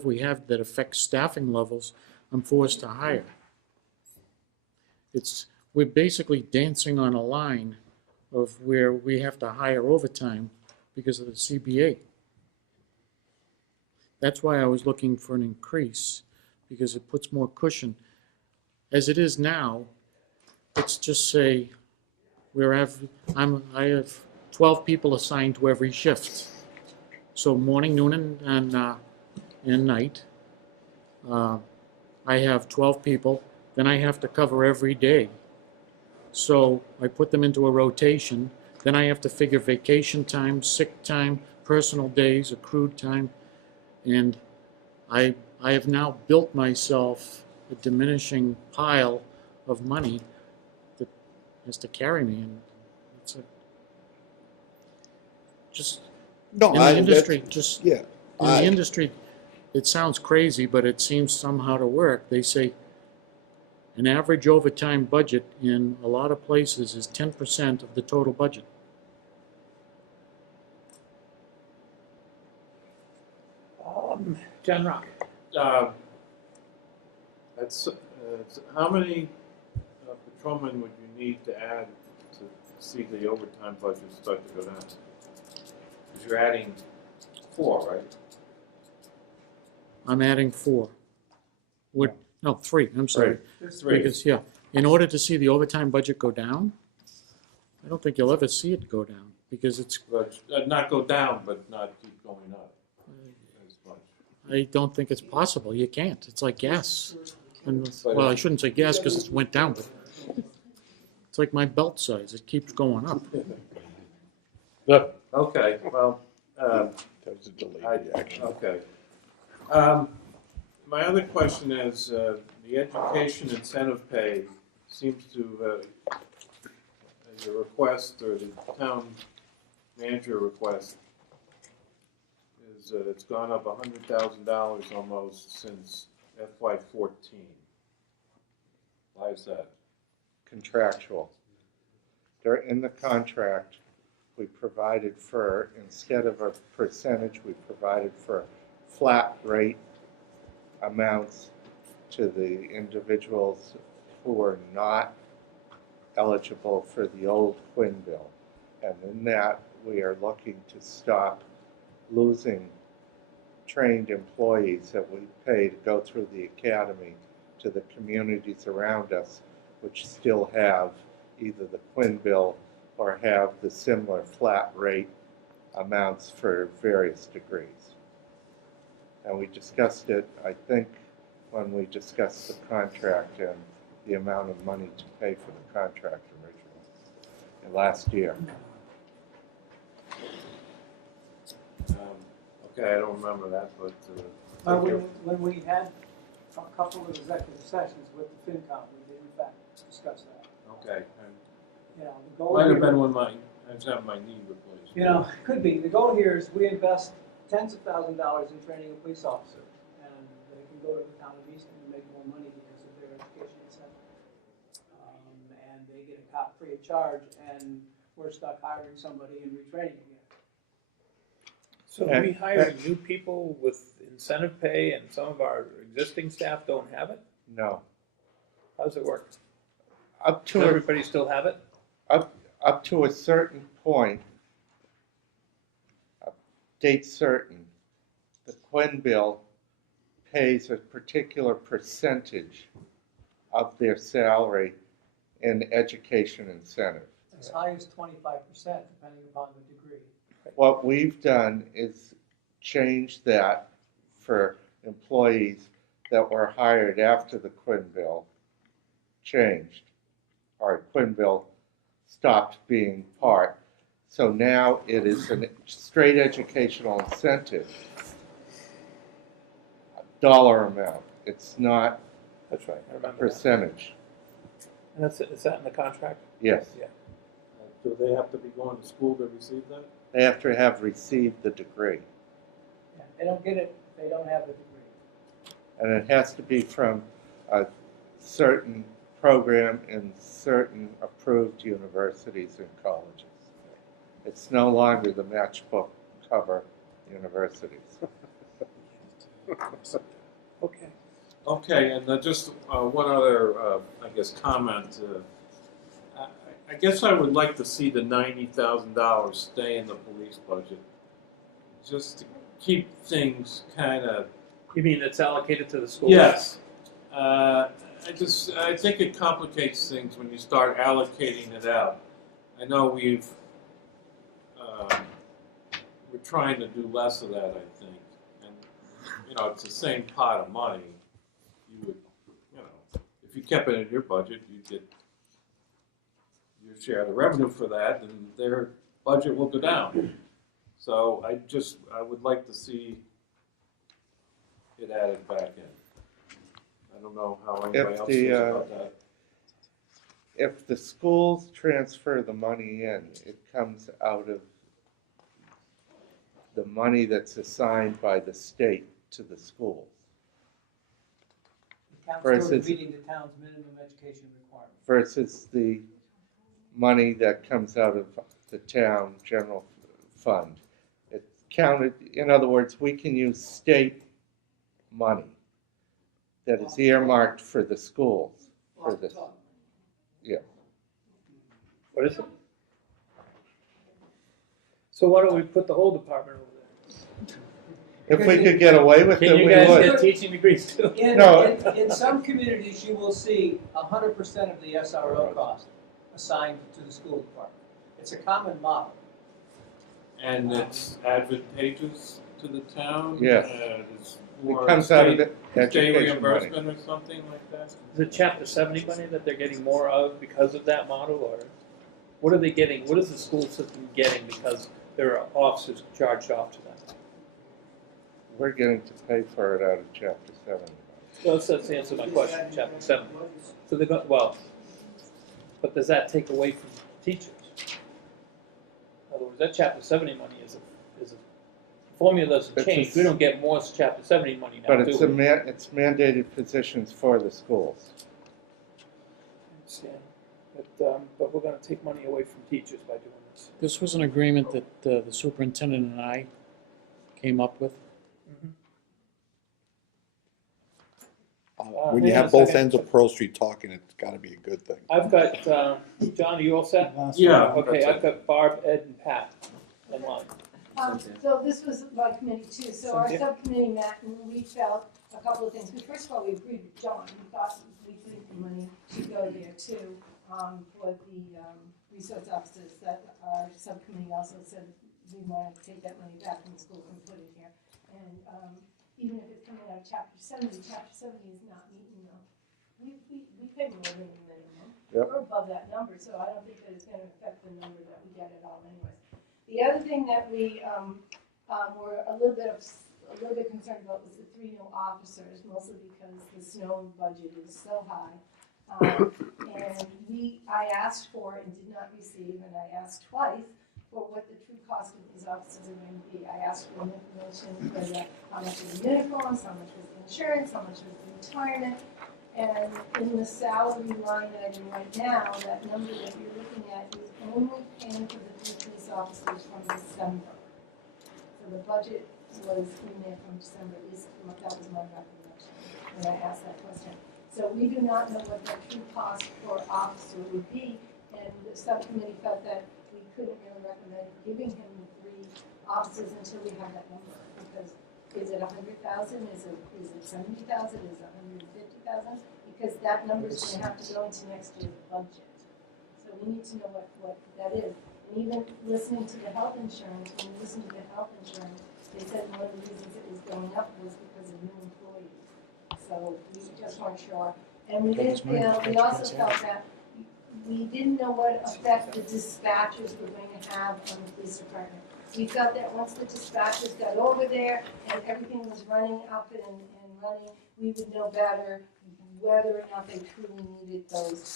we have that affects staffing levels, I'm forced to hire. We're basically dancing on a line of where we have to hire overtime because of the CBA. That's why I was looking for an increase, because it puts more cushion. As it is now, let's just say I have 12 people assigned to every shift. So morning, noon, and night. I have 12 people, then I have to cover every day. So I put them into a rotation, then I have to figure vacation time, sick time, personal days, accrued time, and I have now built myself a diminishing pile of money that has to carry me, and it's just No, in the industry, just yeah. in the industry, it sounds crazy, but it seems somehow to work. They say An average overtime budget in a lot of places is 10% of the total budget. John Rock. How many patrolmen would you need to add to see the overtime budget start to go down? Because you're adding 4, right? I'm adding 4. No, 3, I'm sorry. 3. Because, yeah, in order to see the overtime budget go down, I don't think you'll ever see it go down, because it's, But not go down, but not keep going up as much. I don't think it's possible. You can't. It's like gas. And, well, I shouldn't say gas because it went down, but it's like my belt size. It keeps going up. Okay, well, That was a delayed reaction. okay. My other question is, the education incentive pay seems to, the request, or the town manager request, is, it's gone up $100,000 almost since FY14. Why is that? Contractual. In the contract, we provided for, instead of a percentage, we provided for flat rate amounts to the individuals who are not eligible for the old Quinn bill. And in that, we are looking to stop losing trained employees that we pay to go through the academy to the communities around us, which still have either the Quinn bill or have the similar flat rate amounts for various degrees. And we discussed it, I think, when we discussed the contract and the amount of money to pay for the contract originally, last year. Okay, I don't remember that, but. When we had a couple of executive sessions with the FinCom, we did in fact discuss that. Okay, You know, the goal might have here- been when I was having my knee replaced. You know, could be. The goal here is we invest tens of thousands of dollars in training a police officer, and they can go to the town of Easton and make more money because of their education incentive. And they get a cop free of charge, and we're stuck hiring somebody and retraining again. So we hire new people with incentive pay and some of our existing staff don't have it? No. How does it work? Up Does to everybody still have it? up to a certain point, a date certain, the Quinn bill pays a particular percentage of their salary in education incentive. As high as 25%, depending upon the degree. What we've done is change that for employees that were hired after the Quinn bill changed. Our Quinn bill stopped being part. So now it is a straight educational incentive, dollar amount. It's not That's right, I a remember that. percentage. And is that in the contract? Yes. Yeah. Do they have to be going to school to receive that? They have to have received the degree. Yeah, they don't get it if they don't have the degree. And it has to be from a certain program in certain approved universities and colleges. It's no longer the matchbook cover universities. Okay. Okay, and just one other, I guess, comment. I guess I would like to see the $90,000 stay in the police budget, just to keep things kind of. You mean it's allocated to the schools? Yes. I think it complicates things when you start allocating it out. I know we're trying to do less of that, I think. And, it's the same pot of money. You would, if you kept it in your budget, you'd get your share of the revenue for that, and their budget will go down. So I would like to see it added back in. I don't know how anybody else feels about that. If the schools transfer the money in, it comes out of the money that's assigned by the state to the schools. counts towards Versus- meeting the town's minimum education requirement. versus the money that comes out of the town general fund. It's counted, in other words, we can use state money that is earmarked for the schools, for this. Yeah. What is it? So why don't we put the whole department over there? If we could get away with it, Can you we guys would. get teaching degrees too? No. In some communities, you will see 100% of the SRO cost assigned to the school department. It's a common model. And it's advantageous to the town? Yes. It's It more comes out of state- the State education money. reimbursement or something like that? Is it chapter 70 money that they're getting more of because of that model, or what are they getting, what is the school system getting because there are officers charged off to them? We're getting to pay for it out of chapter 7. Well, that's the answer to my question, chapter 70. So they're going, well, but does that take away from teachers? In other words, that chapter 70 money is a formula doesn't It's change. a- We don't get more chapter 70 money now, But do it's we? it's mandated positions for the schools. I understand. But we're gonna take money away from teachers by doing this. This was an agreement that the superintendent and I came up with. When you hang on have a both second. ends of Pearl Street talking, it's gotta be a good thing. I've got, John, are you all set? Yeah. Okay, that's I've it. got Barb, Ed, and Pat in line. So this was my committee too, so our Cynthia? subcommittee met and we felt a couple of things. First of all, we agreed with John, we thought we think the money should go there too, for the, resource officers, that our subcommittee also said we want to take that money back from the school and put it here. And, even if it's coming out of chapter 70 is not meeting them. We pay more than the minimum. Yep. We're above that number, so I don't think that it's gonna affect the number that we get at all anyways. The other thing that we were a little bit concerned about was the 3 new officers, mostly because the snow budget is so high. And I asked for and did not receive, and I asked twice for what the true cost of these officers are going to be. I asked for information for how much was the uniforms, how much was the insurance, how much was the retirement. And in the salary line item right now, that number that you're looking at is only paying for the 3 police officers from December. So the budget was in there from December, at least that was my recollection when I asked that question. So we do not know what the true cost per officer would be, and the subcommittee felt that we couldn't really recommend giving him the 3 officers until we have that number, because is it 100,000, is it 70,000, is it 150,000? Because that number is going to have to go into next year's budget. So we need to know what that is. And even listening to the health insurance, when you listen to the health insurance, they said one of the reasons it was going up was because of new employees. So we just weren't sure. And we didn't feel, we also felt that we didn't know what effect the dispatchers were going to have on the police department. We felt that once the dispatchers got over there and everything was running up and running, we would know better whether or not they truly needed those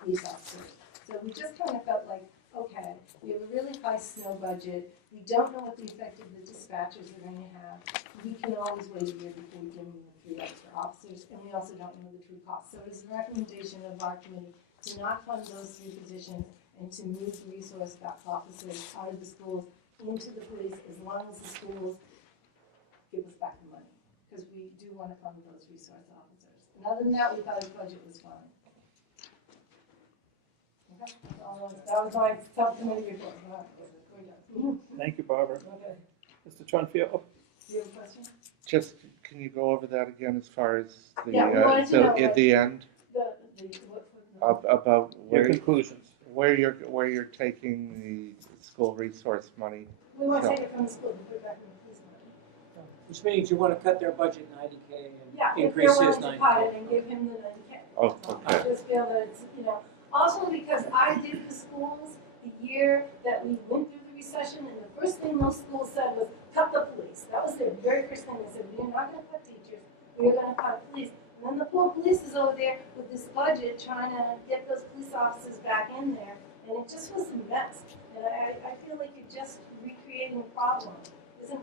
police officers. So we just kind of felt like, okay, we have a really high snow budget. We don't know what the effect of the dispatchers are going to have. We can always wait a year before we give them the 3 extra officers, and we also don't know the true cost. So it is a recommendation of our committee to not fund those 3 positions and to move the resource officers out of the schools into the police as long as the schools give us back the money, because we do want to fund those resource officers. And other than that, we thought his budget was fine. Okay, that was my subcommittee report. Thank you, Barbara. Okay, Mr. Trunfield, oh, do you have a question? Just, can you go over that again as far as the, Yeah, we wanted to know at what- the end? About your where, conclusions. where you're taking the school resource money. We want to So- take it from the school to put it back in the police money. Which means you want to cut their budget 90K and Yeah, if increase they're his willing to cut it 90K. and give him the 90K. Oh, I okay. just feel that it's, also because I did the schools the year that we went through the recession, and the first thing most schools said was, cut the police. That was their very first thing. They said, we're not going to cut teachers, we're going to cut police. And then the poor police is over there with this budget trying to get those police officers back in there, and it just was a mess. And I feel like you're just recreating a problem.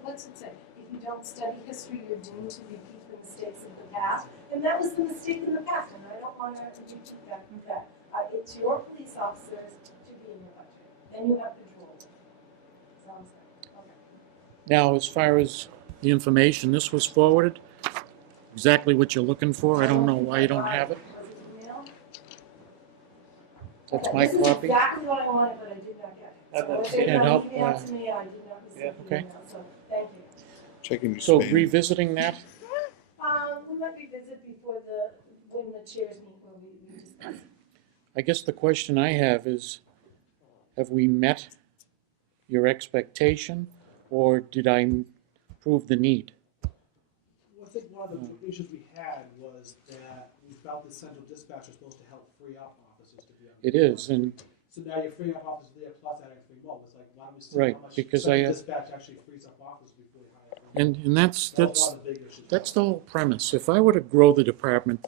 What's it say? If you don't study history, you're doomed to repeat the mistakes of the past, and that was the mistake in the past, and I don't want to repeat that. It's your police officers to be in your budget, and you have control. So I'm saying, okay. Now, as far as the information, this was forwarded, exactly what you're looking for. I don't know why you don't have it. Was it email? That's Okay, my this is copy. exactly what I wanted, but I did not get it. Have So that if scanned they don't out, email to me, I did not receive the Okay. email, so thank you. Checking your So spam. revisiting that, We might revisit before when the chairs meet, where we discuss. I guess the question I have is, have we met your expectation, or did I prove the need? Well, I think one of the issues we had was that we felt the central dispatch was supposed to help free up officers to be on. It is, and So now you're freeing up officers there plus adding 3 more. It's like, why don't we see Right, how much because central I, dispatch actually frees up officers before you hire 3 more? and that's That was one of the big issues. That's the whole premise. If I were to grow the department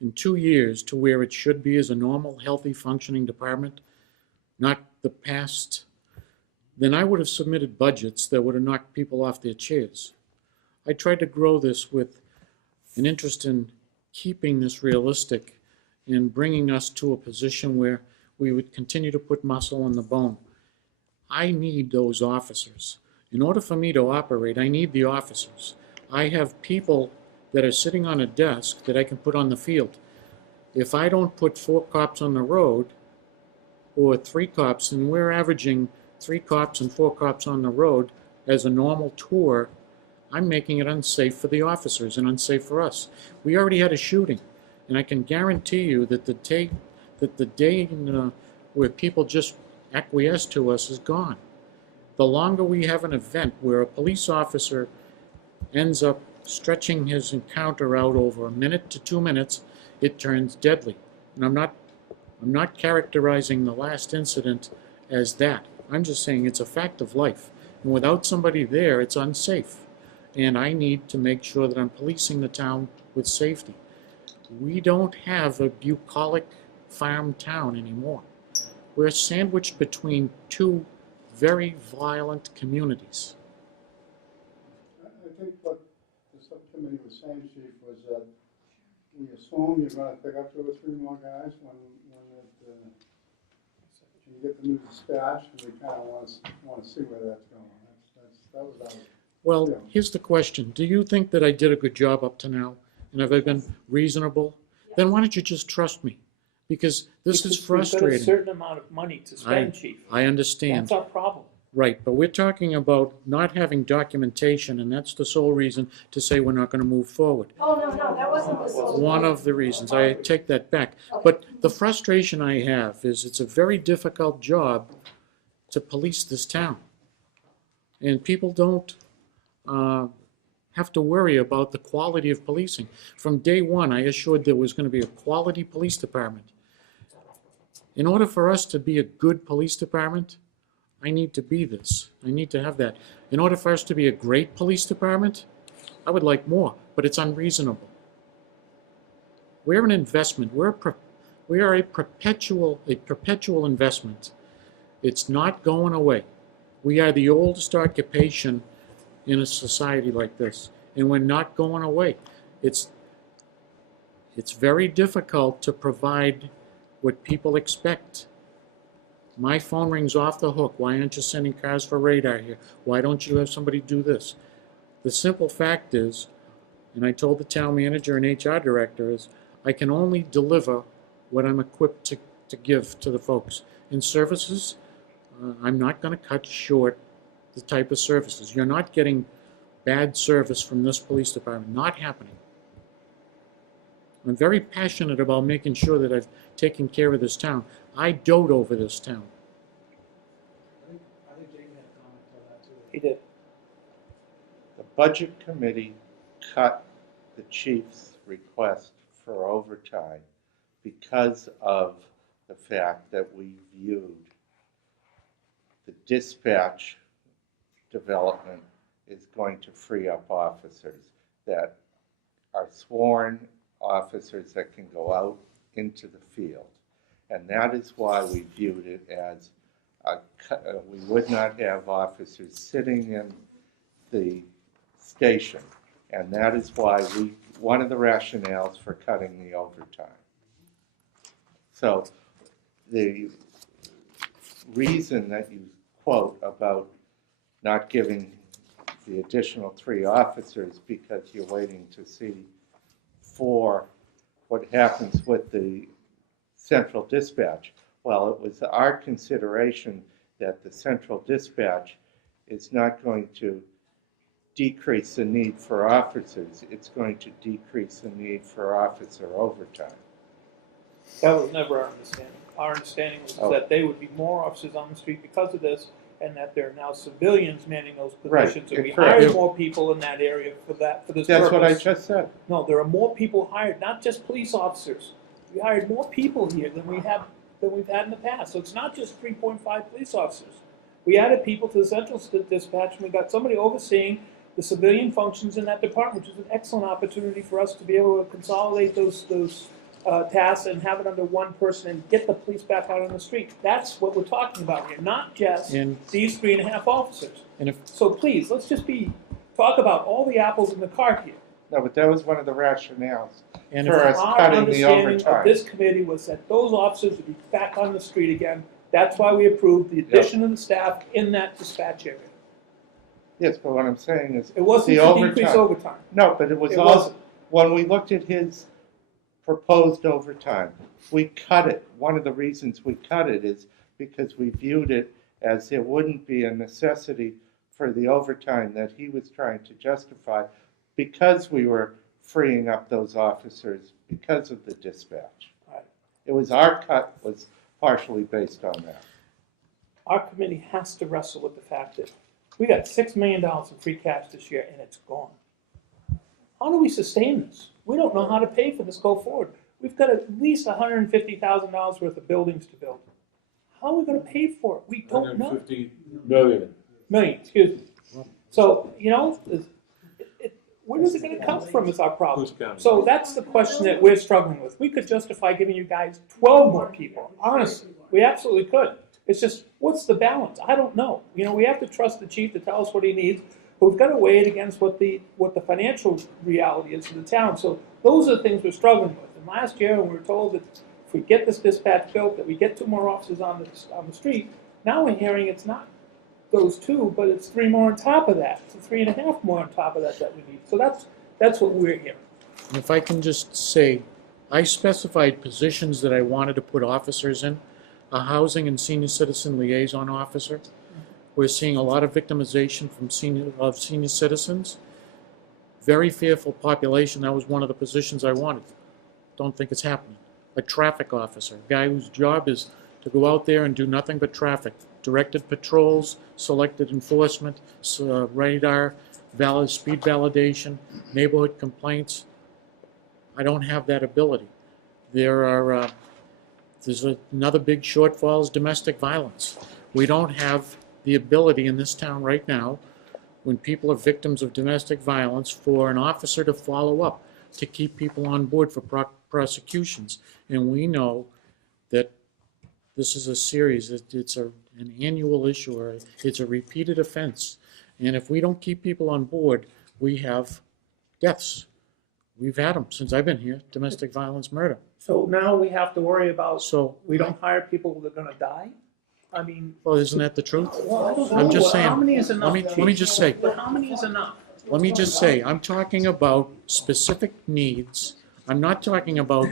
in 2 years to where it should be as a normal, healthy, functioning department, not the past, then I would have submitted budgets that would have knocked people off their chairs. I tried to grow this with an interest in keeping this realistic and bringing us to a position where we would continue to put muscle on the bone. I need those officers. In order for me to operate, I need the officers. I have people that are sitting on a desk that I can put on the field. If I don't put 4 cops on the road, or 3 cops, and we're averaging 3 cops and 4 cops on the road as a normal tour, I'm making it unsafe for the officers and unsafe for us. We already had a shooting, and I can guarantee you that the day where people just acquiesce to us is gone. The longer we have an event where a police officer ends up stretching his encounter out over a minute to 2 minutes, it turns deadly. And I'm not characterizing the last incident as that. I'm just saying it's a fact of life. And without somebody there, it's unsafe. And I need to make sure that I'm policing the town with safety. We don't have a bucolic farm town anymore. We're sandwiched between 2 very violent communities. I think what the subcommittee was saying, Chief, was that we assume you're gonna pick up 2 or 3 more guys when you get the new dispatch, and we kinda wanna see where that's going. That was our. Well, Yeah. here's the question. Do you think that I did a good job up to now? And have I been reasonable? Then why don't you just trust me? Because this is Because we've got a frustrating. certain amount of money to spend, Chief. I understand. That's our problem. Right, but we're talking about not having documentation, and that's the sole reason to say we're not gonna move forward. Oh, no, that wasn't the sole. One of the reasons, I take that back. But the frustration I have is it's a very difficult job to police this town. And people don't have to worry about the quality of policing. From day one, I assured there was gonna be a quality police department. In order for us to be a good police department, I need to be this. I need to have that. In order for us to be a great police department, I would like more, but it's unreasonable. We're an investment. We are a perpetual investment. It's not going away. We are the oldest occupation in a society like this, and we're not going away. It's very difficult to provide what people expect. My phone rings off the hook. Why aren't you sending cars for radar here? Why don't you have somebody do this? The simple fact is, and I told the town manager and HR director, is I can only deliver what I'm equipped to give to the folks. In services, I'm not going to cut short the type of services. You're not getting bad service from this police department. Not happening. I'm very passionate about making sure that I've taken care of this town. I dote over this town. I think Jamie had a comment on that too. He did. The budget committee cut the chief's request for overtime because of the fact that we viewed the dispatch development is going to free up officers that are sworn officers that can go out into the field. And that is why we viewed it as we would not have officers sitting in the station. And that is why one of the rationales for cutting the overtime. So the reason that you quote about not giving the additional 3 officers because you're waiting to see for what happens with the central dispatch. Well, it was our consideration that the central dispatch is not going to decrease the need for officers. It's going to decrease the need for officer overtime. That was never our understanding. Our understanding was Oh. that they would be more officers on the street because of this, and that there are now civilians manning those Right, positions. And we correct. hired more people in that area for this purpose. That's what I just said. No, there are more people hired, not just police officers. We hired more people here than we've had in the past. So it's not just 3.5 police officers. We added people to the central dispatch, and we got somebody overseeing the civilian functions in that department, which is an excellent opportunity for us to be able to consolidate those tasks and have it under one person and get the police back out on the street. That's what we're talking about here, not just And- these 3.5 officers. And if, So please, let's just talk about all the apples in the cart here. No, but that was one of the rationales and for if, us Our cutting the understanding of overtime. this committee was that those officers would be back on the street again. That's why we approved the addition of the staff in that dispatch area. Yes, but what I'm saying is It wasn't the to decrease overtime. No, but it was It also, wasn't. when we looked at his proposed overtime, we cut it. One of the reasons we cut it is because we viewed it as there wouldn't be a necessity for the overtime that he was trying to justify because we were freeing up those officers because of the dispatch. Right. It was our cut was partially based on that. Our committee has to wrestle with the fact that we got $6 million in free cash this year and it's gone. How do we sustain this? We don't know how to pay for this go forward. We've got at least $150,000 worth of buildings to build. How are we going to pay for it? We don't know. 150 million. Million, excuse me. So, where is it going to come from is our problem. Who's counting? So that's the question that we're struggling with. We could justify giving you guys 12 more people. Honestly, we absolutely could. It's just, what's the balance? I don't know. We have to trust the chief to tell us what he needs, but we've got to weigh it against what the financial reality is for the town. So those are the things we're struggling with. And last year, when we were told that if we get this dispatch built, that we get 2 more officers on the street, now we're hearing it's not those 2, but it's 3 more on top of that. It's 3.5 more on top of that we need. So that's what we're hearing. and if I can just say, I specified positions that I wanted to put officers in. A housing and senior citizen liaison officer. We're seeing a lot of victimization from senior citizens. Very fearful population. That was one of the positions I wanted. Don't think it's happening. A traffic officer, a guy whose job is to go out there and do nothing but traffic. Directed patrols, selected enforcement, radar, speed validation, neighborhood complaints. I don't have that ability. There's another big shortfall is domestic violence. We don't have the ability in this town right now, when people are victims of domestic violence, for an officer to follow up, to keep people on board for prosecutions. And we know that this is a series, it's an annual issue, or it's a repeated offense. And if we don't keep people on board, we have deaths. We've had them since I've been here, domestic violence, murder. So now we have to worry about, So, we don't hire people that are going to die? I mean, well, isn't that the truth? well, I don't know. I'm just saying. How many is enough? Let me just say. But how many is enough? Let me just say, I'm talking about specific needs. I'm not talking about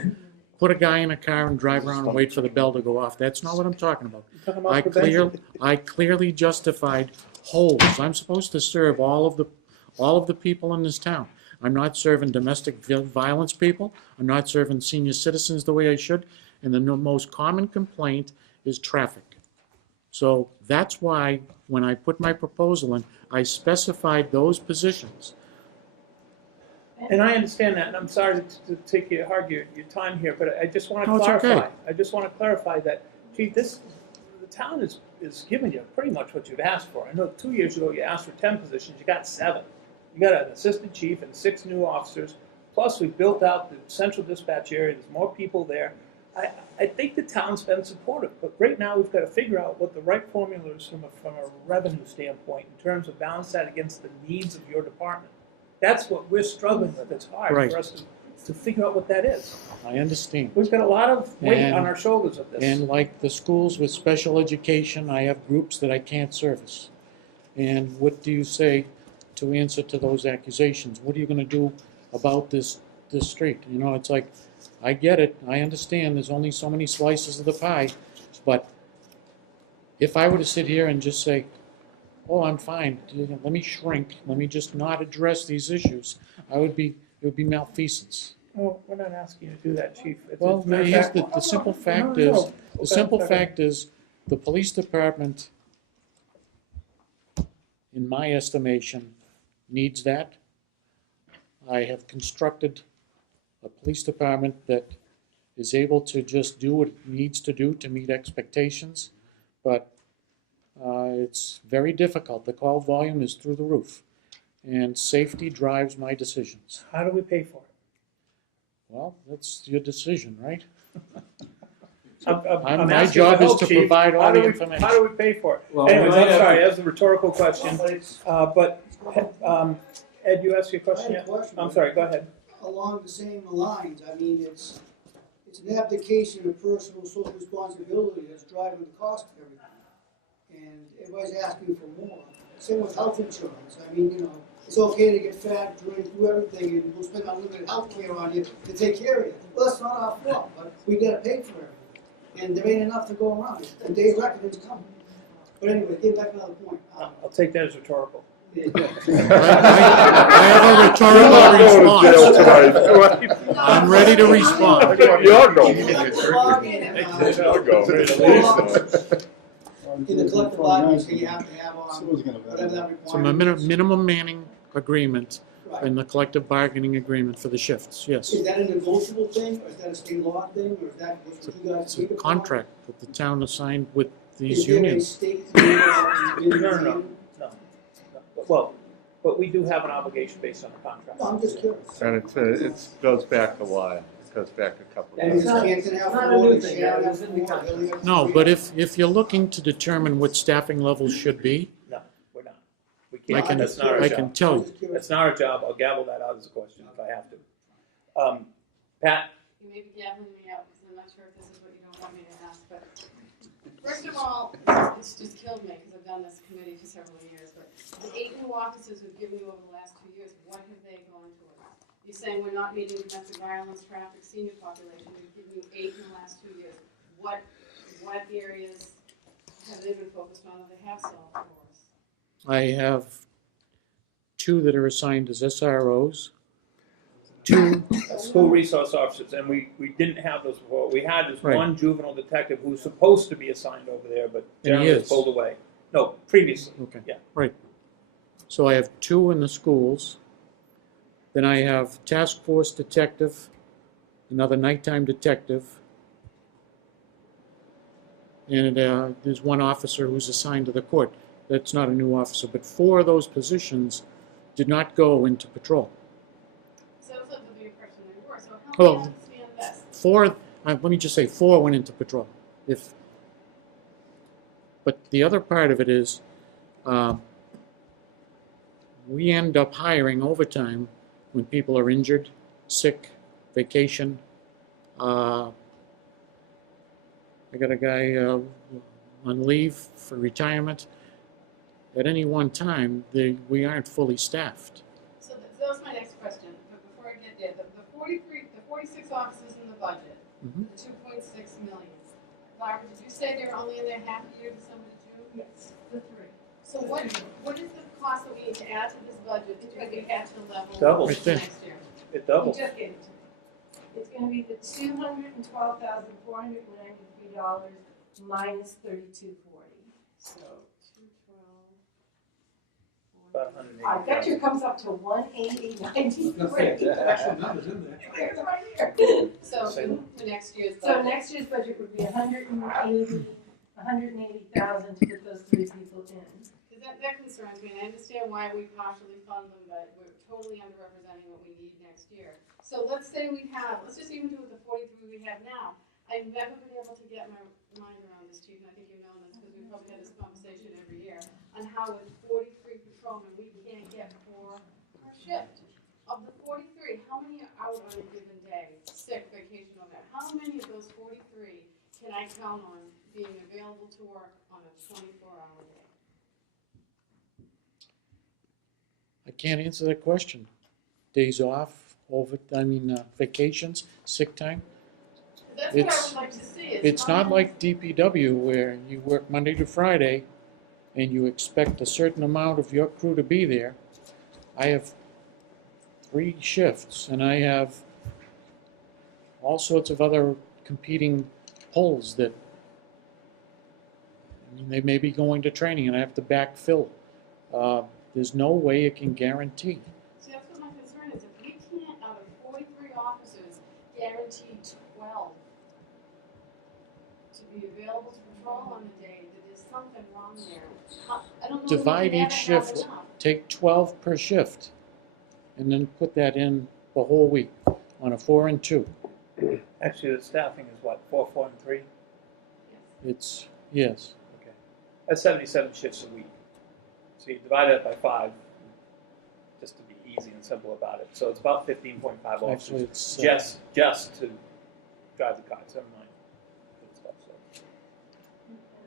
put a guy in a car and drive around and wait for the bell to go off. That's not what I'm talking about. You're talking about prevention. I clearly justified holes. I'm supposed to serve all of the people in this town. I'm not serving domestic violence people. I'm not serving senior citizens the way I should. And the most common complaint is traffic. So that's why when I put my proposal in, I specified those positions. And I understand that, and I'm sorry to take your time here, but I just want to No, it's clarify. okay. I just want to clarify that, Chief, the town is giving you pretty much what you've asked for. I know 2 years ago you asked for 10 positions, you got 7. You got an assistant chief and 6 new officers, plus we've built out the central dispatch area, there's more people there. I think the town's been supportive, but right now we've got to figure out what the right formula is from a revenue standpoint in terms of balance that against the needs of your department. that's what we're struggling with. It's hard Right. for us to figure out what that is. I understand. We've got a lot of weight And- on our shoulders of this. And like the schools with special education, I have groups that I can't service. And what do you say to answer to those accusations? What are you gonna do about this street? You know, it's like, I get it, I understand, there's only so many slices of the pie, but if I were to sit here and just say, oh, I'm fine, let me shrink, let me just not address these issues, it would be malfeasance. Well, we're not asking you to do that, Chief. Well, As a matter of here's fact- the simple fact No, no, is, no. the Okay, simple okay. fact is, the police department, in my estimation, needs that. I have constructed a police department that is able to just do what it needs to do to meet expectations, but it's very difficult. The call volume is through the roof, and safety drives my decisions. How do we pay for it? Well, that's your decision, right? I'm My asking job for is help, to Chief. provide all How do the we- information. How do we pay for it? Well, Anyways, we might I'm have sorry, to- that's a rhetorical question. But, Ed, you asked your I question had a yet? question. I'm sorry, go ahead. Along the same lines, I mean, it's an abdication of personal social responsibility that's driving the cost of everything. And everybody's asking for more. Same with health insurance. I mean, you know, it's okay to get fat, drink, do everything, and we'll spend unlimited health care on you to take care of you. Well, that's not our fault, but we gotta pay for everything. And there ain't enough to go around. The day's reckoning's coming. But anyway, getting back to another point. I'll take that as rhetorical. I have a rhetorical response. I'm ready to respond. You're going. In the collective bargaining, so you have to have whatever that It's a requirement is. minimum manning agreement Right. in the collective bargaining agreement for the shifts, yes. Is that a negotiable thing, or is that a state law thing, or is that what you guys It's think a about? contract that the town assigned with these Is there a unions. state? No. Well, but we do have an obligation based on the contract. I'm just curious. And it goes back a while. It goes back a couple of And years. it's not, Canton have not a four, new and thing, Sharon it's has in the four, contract. Hilly has No, three. but if you're looking to determine what staffing levels should be, No, we're not. We I can't, can, that's not our I job. can tell you. That's not our job. I'll gavel that out as a question if I have to. Pat? You may be gaveling me out because I'm not sure if this is what you don't want me to ask, but first of all, it's just killed me because I've done this committee for several years, but the 8 new officers we've given you over the last 2 years, what have they gone towards? You're saying we're not meeting domestic violence, traffic, senior population, we've given you 8 in the last 2 years. What areas have they been focused on that they have solved for us? I have 2 that are assigned as SROs, 2, School resource officers, and we didn't have those before. We had this Right. one juvenile detective who's supposed to be assigned over there, but And he generally was is. pulled away. No, previously. okay, Yeah. right. So I have 2 in the schools. Then I have task force detective, another nighttime detective, and there's 1 officer who's assigned to the court. That's not a new officer, but 4 of those positions did not go into patrol. So it's under the impression they were, so help Well, me understand this. 4, let me just say 4 went into patrol. But the other part of it is, we end up hiring overtime when people are injured, sick, vacation. I got a guy on leave for retirement. At any one time, we aren't fully staffed. So that was my next question, but before I get there, the 46 officers in the budget, Mhm. the 2.6 million. Barbara, did you say they're only in their half year, December to June? Yes, the 3. So what is the cost that we need to add to this budget to get at the level Double. for Right there. next year? It You doubled. just gave it to me. It's gonna be the $212,493 minus $32.40. So 212. About 180. I bet you it comes up to 180.93. Actual numbers in there. There's right here. So for next year's So budget. next year's budget would be 180,000 to get those 3 people in. Because that concerns me, and I understand why we partially fund them, but we're totally underrepresenting what we need next year. So let's say let's just even do with the 43 we have now. I've never been able to get my mind around this, Chief, and I think you know this, because we've probably had this conversation every year, on how with 43 patrolmen, we can't get 4 per shift. Of the 43, how many are out on a given day, sick, vacation, or that? How many of those 43 can I count on being available to work on a 24-hour day? I can't answer that question. Days off, vacations, sick time. That's what I It's- would like to see. It's not like DPW where you work Monday to Friday and you expect a certain amount of your crew to be there. I have 3 shifts and I have all sorts of other competing pulls that, they may be going to training and I have to backfill. There's no way it can guarantee. See, that's what my concern is. If we can't, out of 43 officers, guarantee 12 to be available to patrol on the day, that there's something wrong there. I don't know that we Divide can each ever have shift, enough. take 12 per shift, and then put that in the whole week on a 4 and 2. Actually, the staffing is what, 4, 4, and 3? It's, yes. Okay. That's 77 shifts a week. So you divide it by 5, just to be easy and simple about it. So it's about 15.5 Actually, officers it's, just to drive the cars. Never mind. Good stuff, so.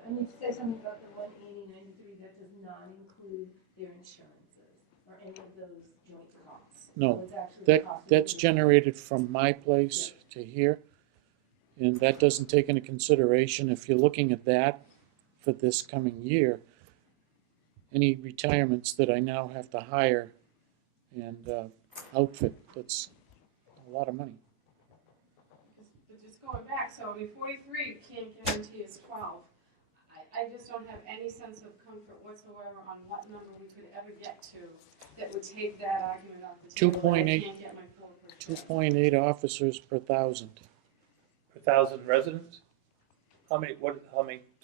I need to say something about the 180.93, that does not include their insurances or any of those joint costs. No, So it's actually the cost of that's the- generated from my place to here, and that doesn't take into consideration, if you're looking at that for this coming year, any retirements that I now have to hire and outfit, that's a lot of money. But just going back, so I mean, 43 can't guarantee us 12. I just don't have any sense of comfort whatsoever on what number we could ever get to that would take that argument off the table. that I 2.8 can't get my full per shift. 2.8 officers per 1,000. Per 1,000 residents? How many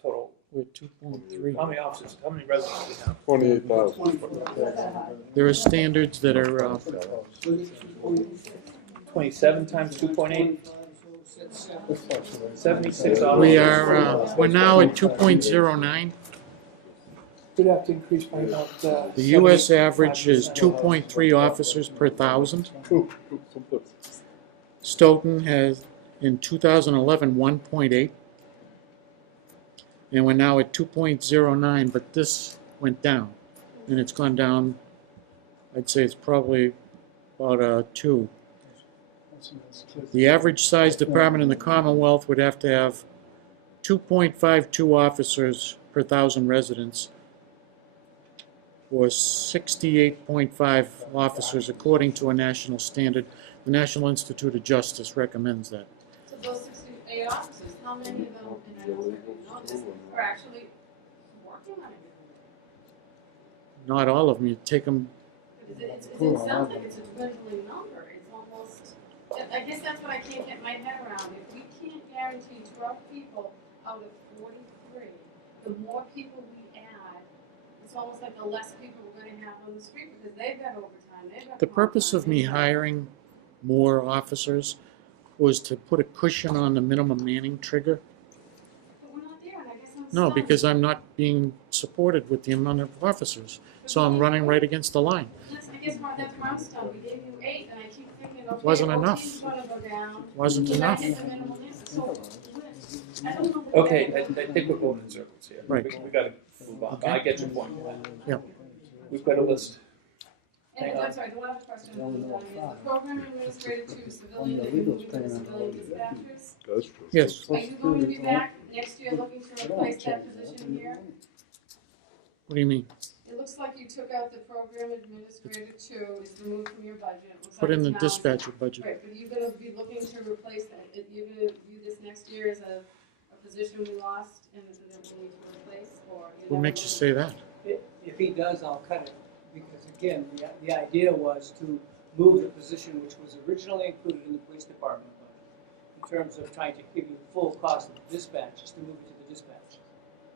total? We're 2.3. How many officers, how many residents do we have? 28,000. There are standards that are 27 times 2.8? 76 officers. we are we're now at 2.09. We'd have to increase by about, The US average is 2.3 officers per 1,000. Stoughton has in 2011 1.8, and we're now at 2.09, but this went down, and it's gone down. I'd say it's probably about a 2. The average size department in the Commonwealth would have to have 2.52 officers per 1,000 residents, or 68.5 officers according to a national standard. The National Institute of Justice recommends that. So those 68 officers, how many of them, and I don't know this, are actually working on it? Not all of them. You take them. It sounds like it's a dwindling number. It's almost, I guess that's what I can't get my head around. If we can't guarantee 12 people out of 43, the more people we add, it's almost like the less people we're going to have on the street because they've got overtime. They've got The purpose of me hiring more officers was to put a cushion on the minimum manning trigger. But we're not there, and I guess I'm No, stuck. because I'm not being supported with the amount of officers. So I'm running right against the line. I guess that's where I'm stuck. We gave you 8, and I keep thinking, okay, Wasn't OT enough. is going to go down. Wasn't We gotta enough. hit the minimum use. So, I don't know. Okay, I think we're going in circles here. Right. We gotta move on, but I get your point. Yeah. We've got a list. And Hang on. I'm sorry, the one other question is the program administrator to civilian, and moving to the civilian dispatchers. That's true. Yes. Are you going to be back next year looking to replace that position here? What do you mean? It looks like you took out the program administrator 2, it's removed from your budget. It looks Put like in the it's now- dispatcher budget. Right, but you're gonna be looking to replace that, you're gonna view this next year as a position we lost and that we need to replace, or? What makes you say that? If he does, I'll cut it, because again, the idea was to move the position which was originally included in the police department budget, in terms of trying to give you the full cost of the dispatch, just to move it to the dispatch.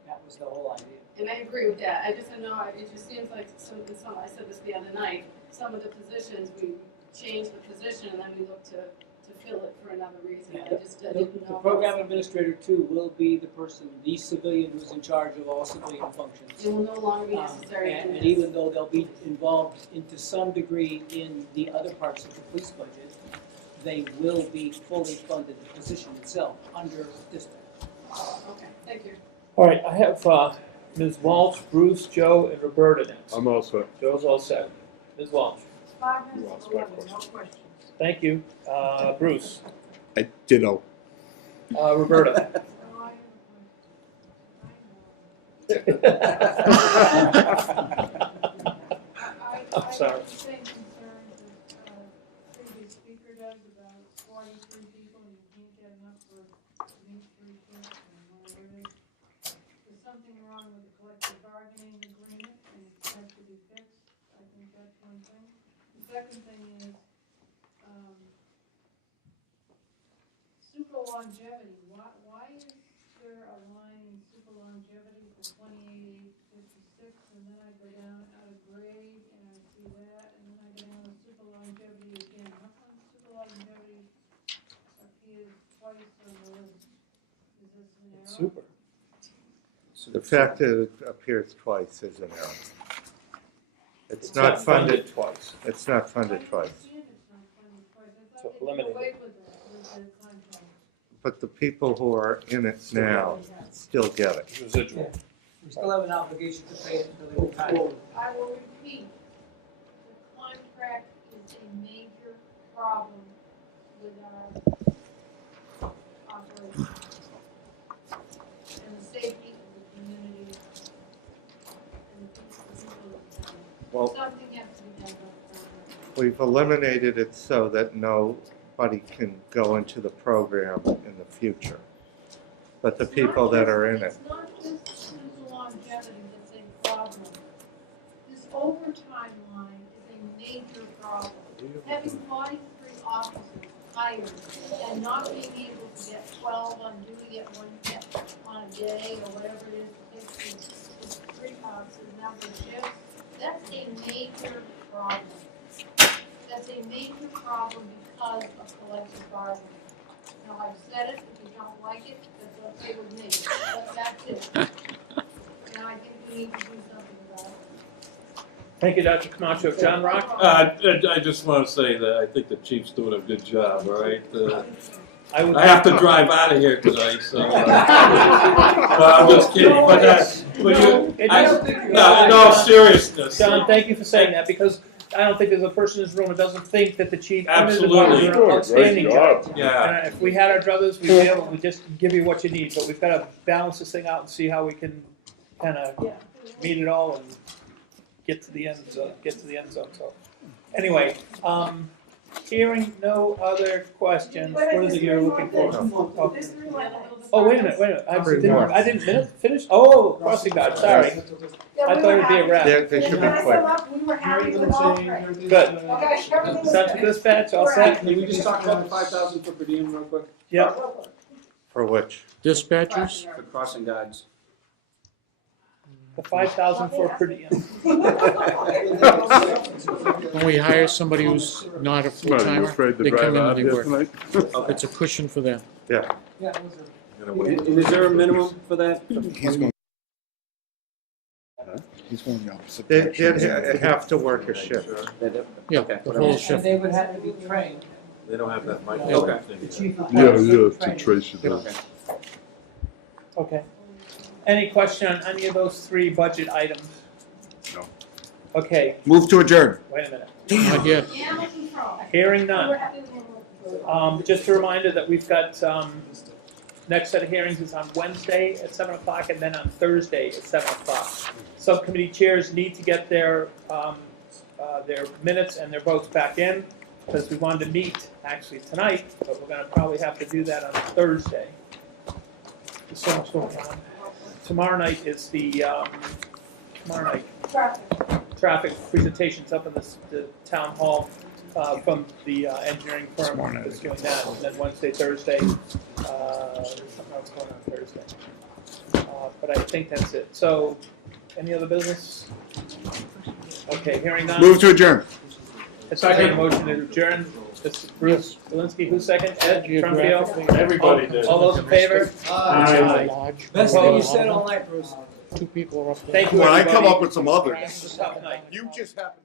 That was the whole idea. And I agree with that, I just don't know, it just seems like some, I said this the other night, some of the positions, we change the position and then we look to to fill it for another reason, I just The didn't know. program administrator too will be the person, the civilian who's in charge of all civilian functions. It will no longer be necessary to do And this. even though they'll be involved to some degree in the other parts of the police budget, they will be fully funded, the position itself, under dispatch. Okay, thank you. All right, I have Ms. Walsh, Bruce, Joe, and Roberta next. I'm all set. Joe's all set. Ms. Walsh, 5 You minutes asked to my 11, no questions. thank you. Bruce, I ditto. Roberta. So I have a question. I'm sorry. I have the same concerns as previous speaker does about 43 people and you can't get enough for each 3 shifts and whatever it is. There's something wrong with the collective bargaining agreement and it has to be fixed. I think that's one thing. The second thing is, super longevity. Why is there a line in super longevity for 28,856 and then I go down out of grade and I see that and then I go down to super longevity again? How come super longevity appears twice on the list? Is this an error? Super. The fact that it appears twice is an error. It's not funded. twice. It's not funded twice. I understand it's not funded twice. I So thought they eliminate did away it. with that, with the contract. But the people who are in it now still get it. Residual. We still have an obligation to pay it until they retire. I will repeat, the contract is a major problem with our operation. And the safety of the community and the people of the town. Well, Something has to be done about the program. we've eliminated it so that nobody can go into the program in the future. But the people that are in it, It's not just the longevity that's a problem. This overtime line is a major problem. Having 43 officers hired and not being able to get 12 on duty at one on a day or whatever it is, it takes the 3 officers now for shifts, that's a major problem. That's a major problem because of collective bargaining. Now, I've said it, if you don't like it, that's okay with me, but that's it. And I think we need to do something about it. Thank you, Dr. Camacho. John Rock? I just want to say that I think the chief's doing a good job, all right? I have to drive out of here tonight, so. No, I'm just kidding, in all seriousness. John, thank you for saying that, because I don't think there's a person in this room that doesn't think that the chief and the Absolutely. department do an outstanding Great job. job. Yeah. And if we had our druthers, we'd be able to just give you what you need, but we've got to balance this thing out and see how we can kind of Yeah. meet it all and get to the end zone. So, anyway, hearing no other questions, what is it you're looking for? Oh, wait a minute. I didn't finish. Oh, crossing guard. Sorry, I thought it'd be a wrap. they should be quick. We were having with all three. Good. Okay, everything's Central dispatch, all set? Can we just talk about the 5,000 for per diem real quick? Yep. For which? Dispatchers? For crossing guards. The 5,000 for per diem. When we hire somebody who's not a Not full-timer, afraid to they come drive in out and they here work. tonight? It's a cushion for them. Yeah. Yeah, those are. And is there a minimum for that? He's going. He's going the opposite They direction. did have to work a shift. Yeah, Okay. the whole And shift. they would have to be trained. They don't have that The microphone thing. chief of Yeah, police yeah, is to trained. trace it down. Okay. Okay. Any question on any of those 3 budget items? No. Okay, Move to adjourn. wait a minute. Not yet. Animal control. Hearing We were none. having animal control. Just a reminder that we've got, next set of hearings is on Wednesday at 7 o'clock and then on Thursday at 7 o'clock. Subcommittee chairs need to get their minutes and their votes back in, because we wanted to meet actually tonight, but we're gonna probably have to do that on Thursday. There's so much going on. Tomorrow night is the, traffic presentations up in the town hall from the engineering firm that's doing that. And then Wednesday, Thursday, something else going on Thursday. But I think that's it. So, any other business? Okay, hearing none. Move to adjourn. Second motion to adjourn. Mr. Bruce Walensky, who second? Ed Geographically, Trumfield? everybody did. All those in favor? Aye. Lodge. Best thing you said all night, Bruce. Two people are up there. Thank you, When I everybody. come up with some others, This was a tough night. you just happen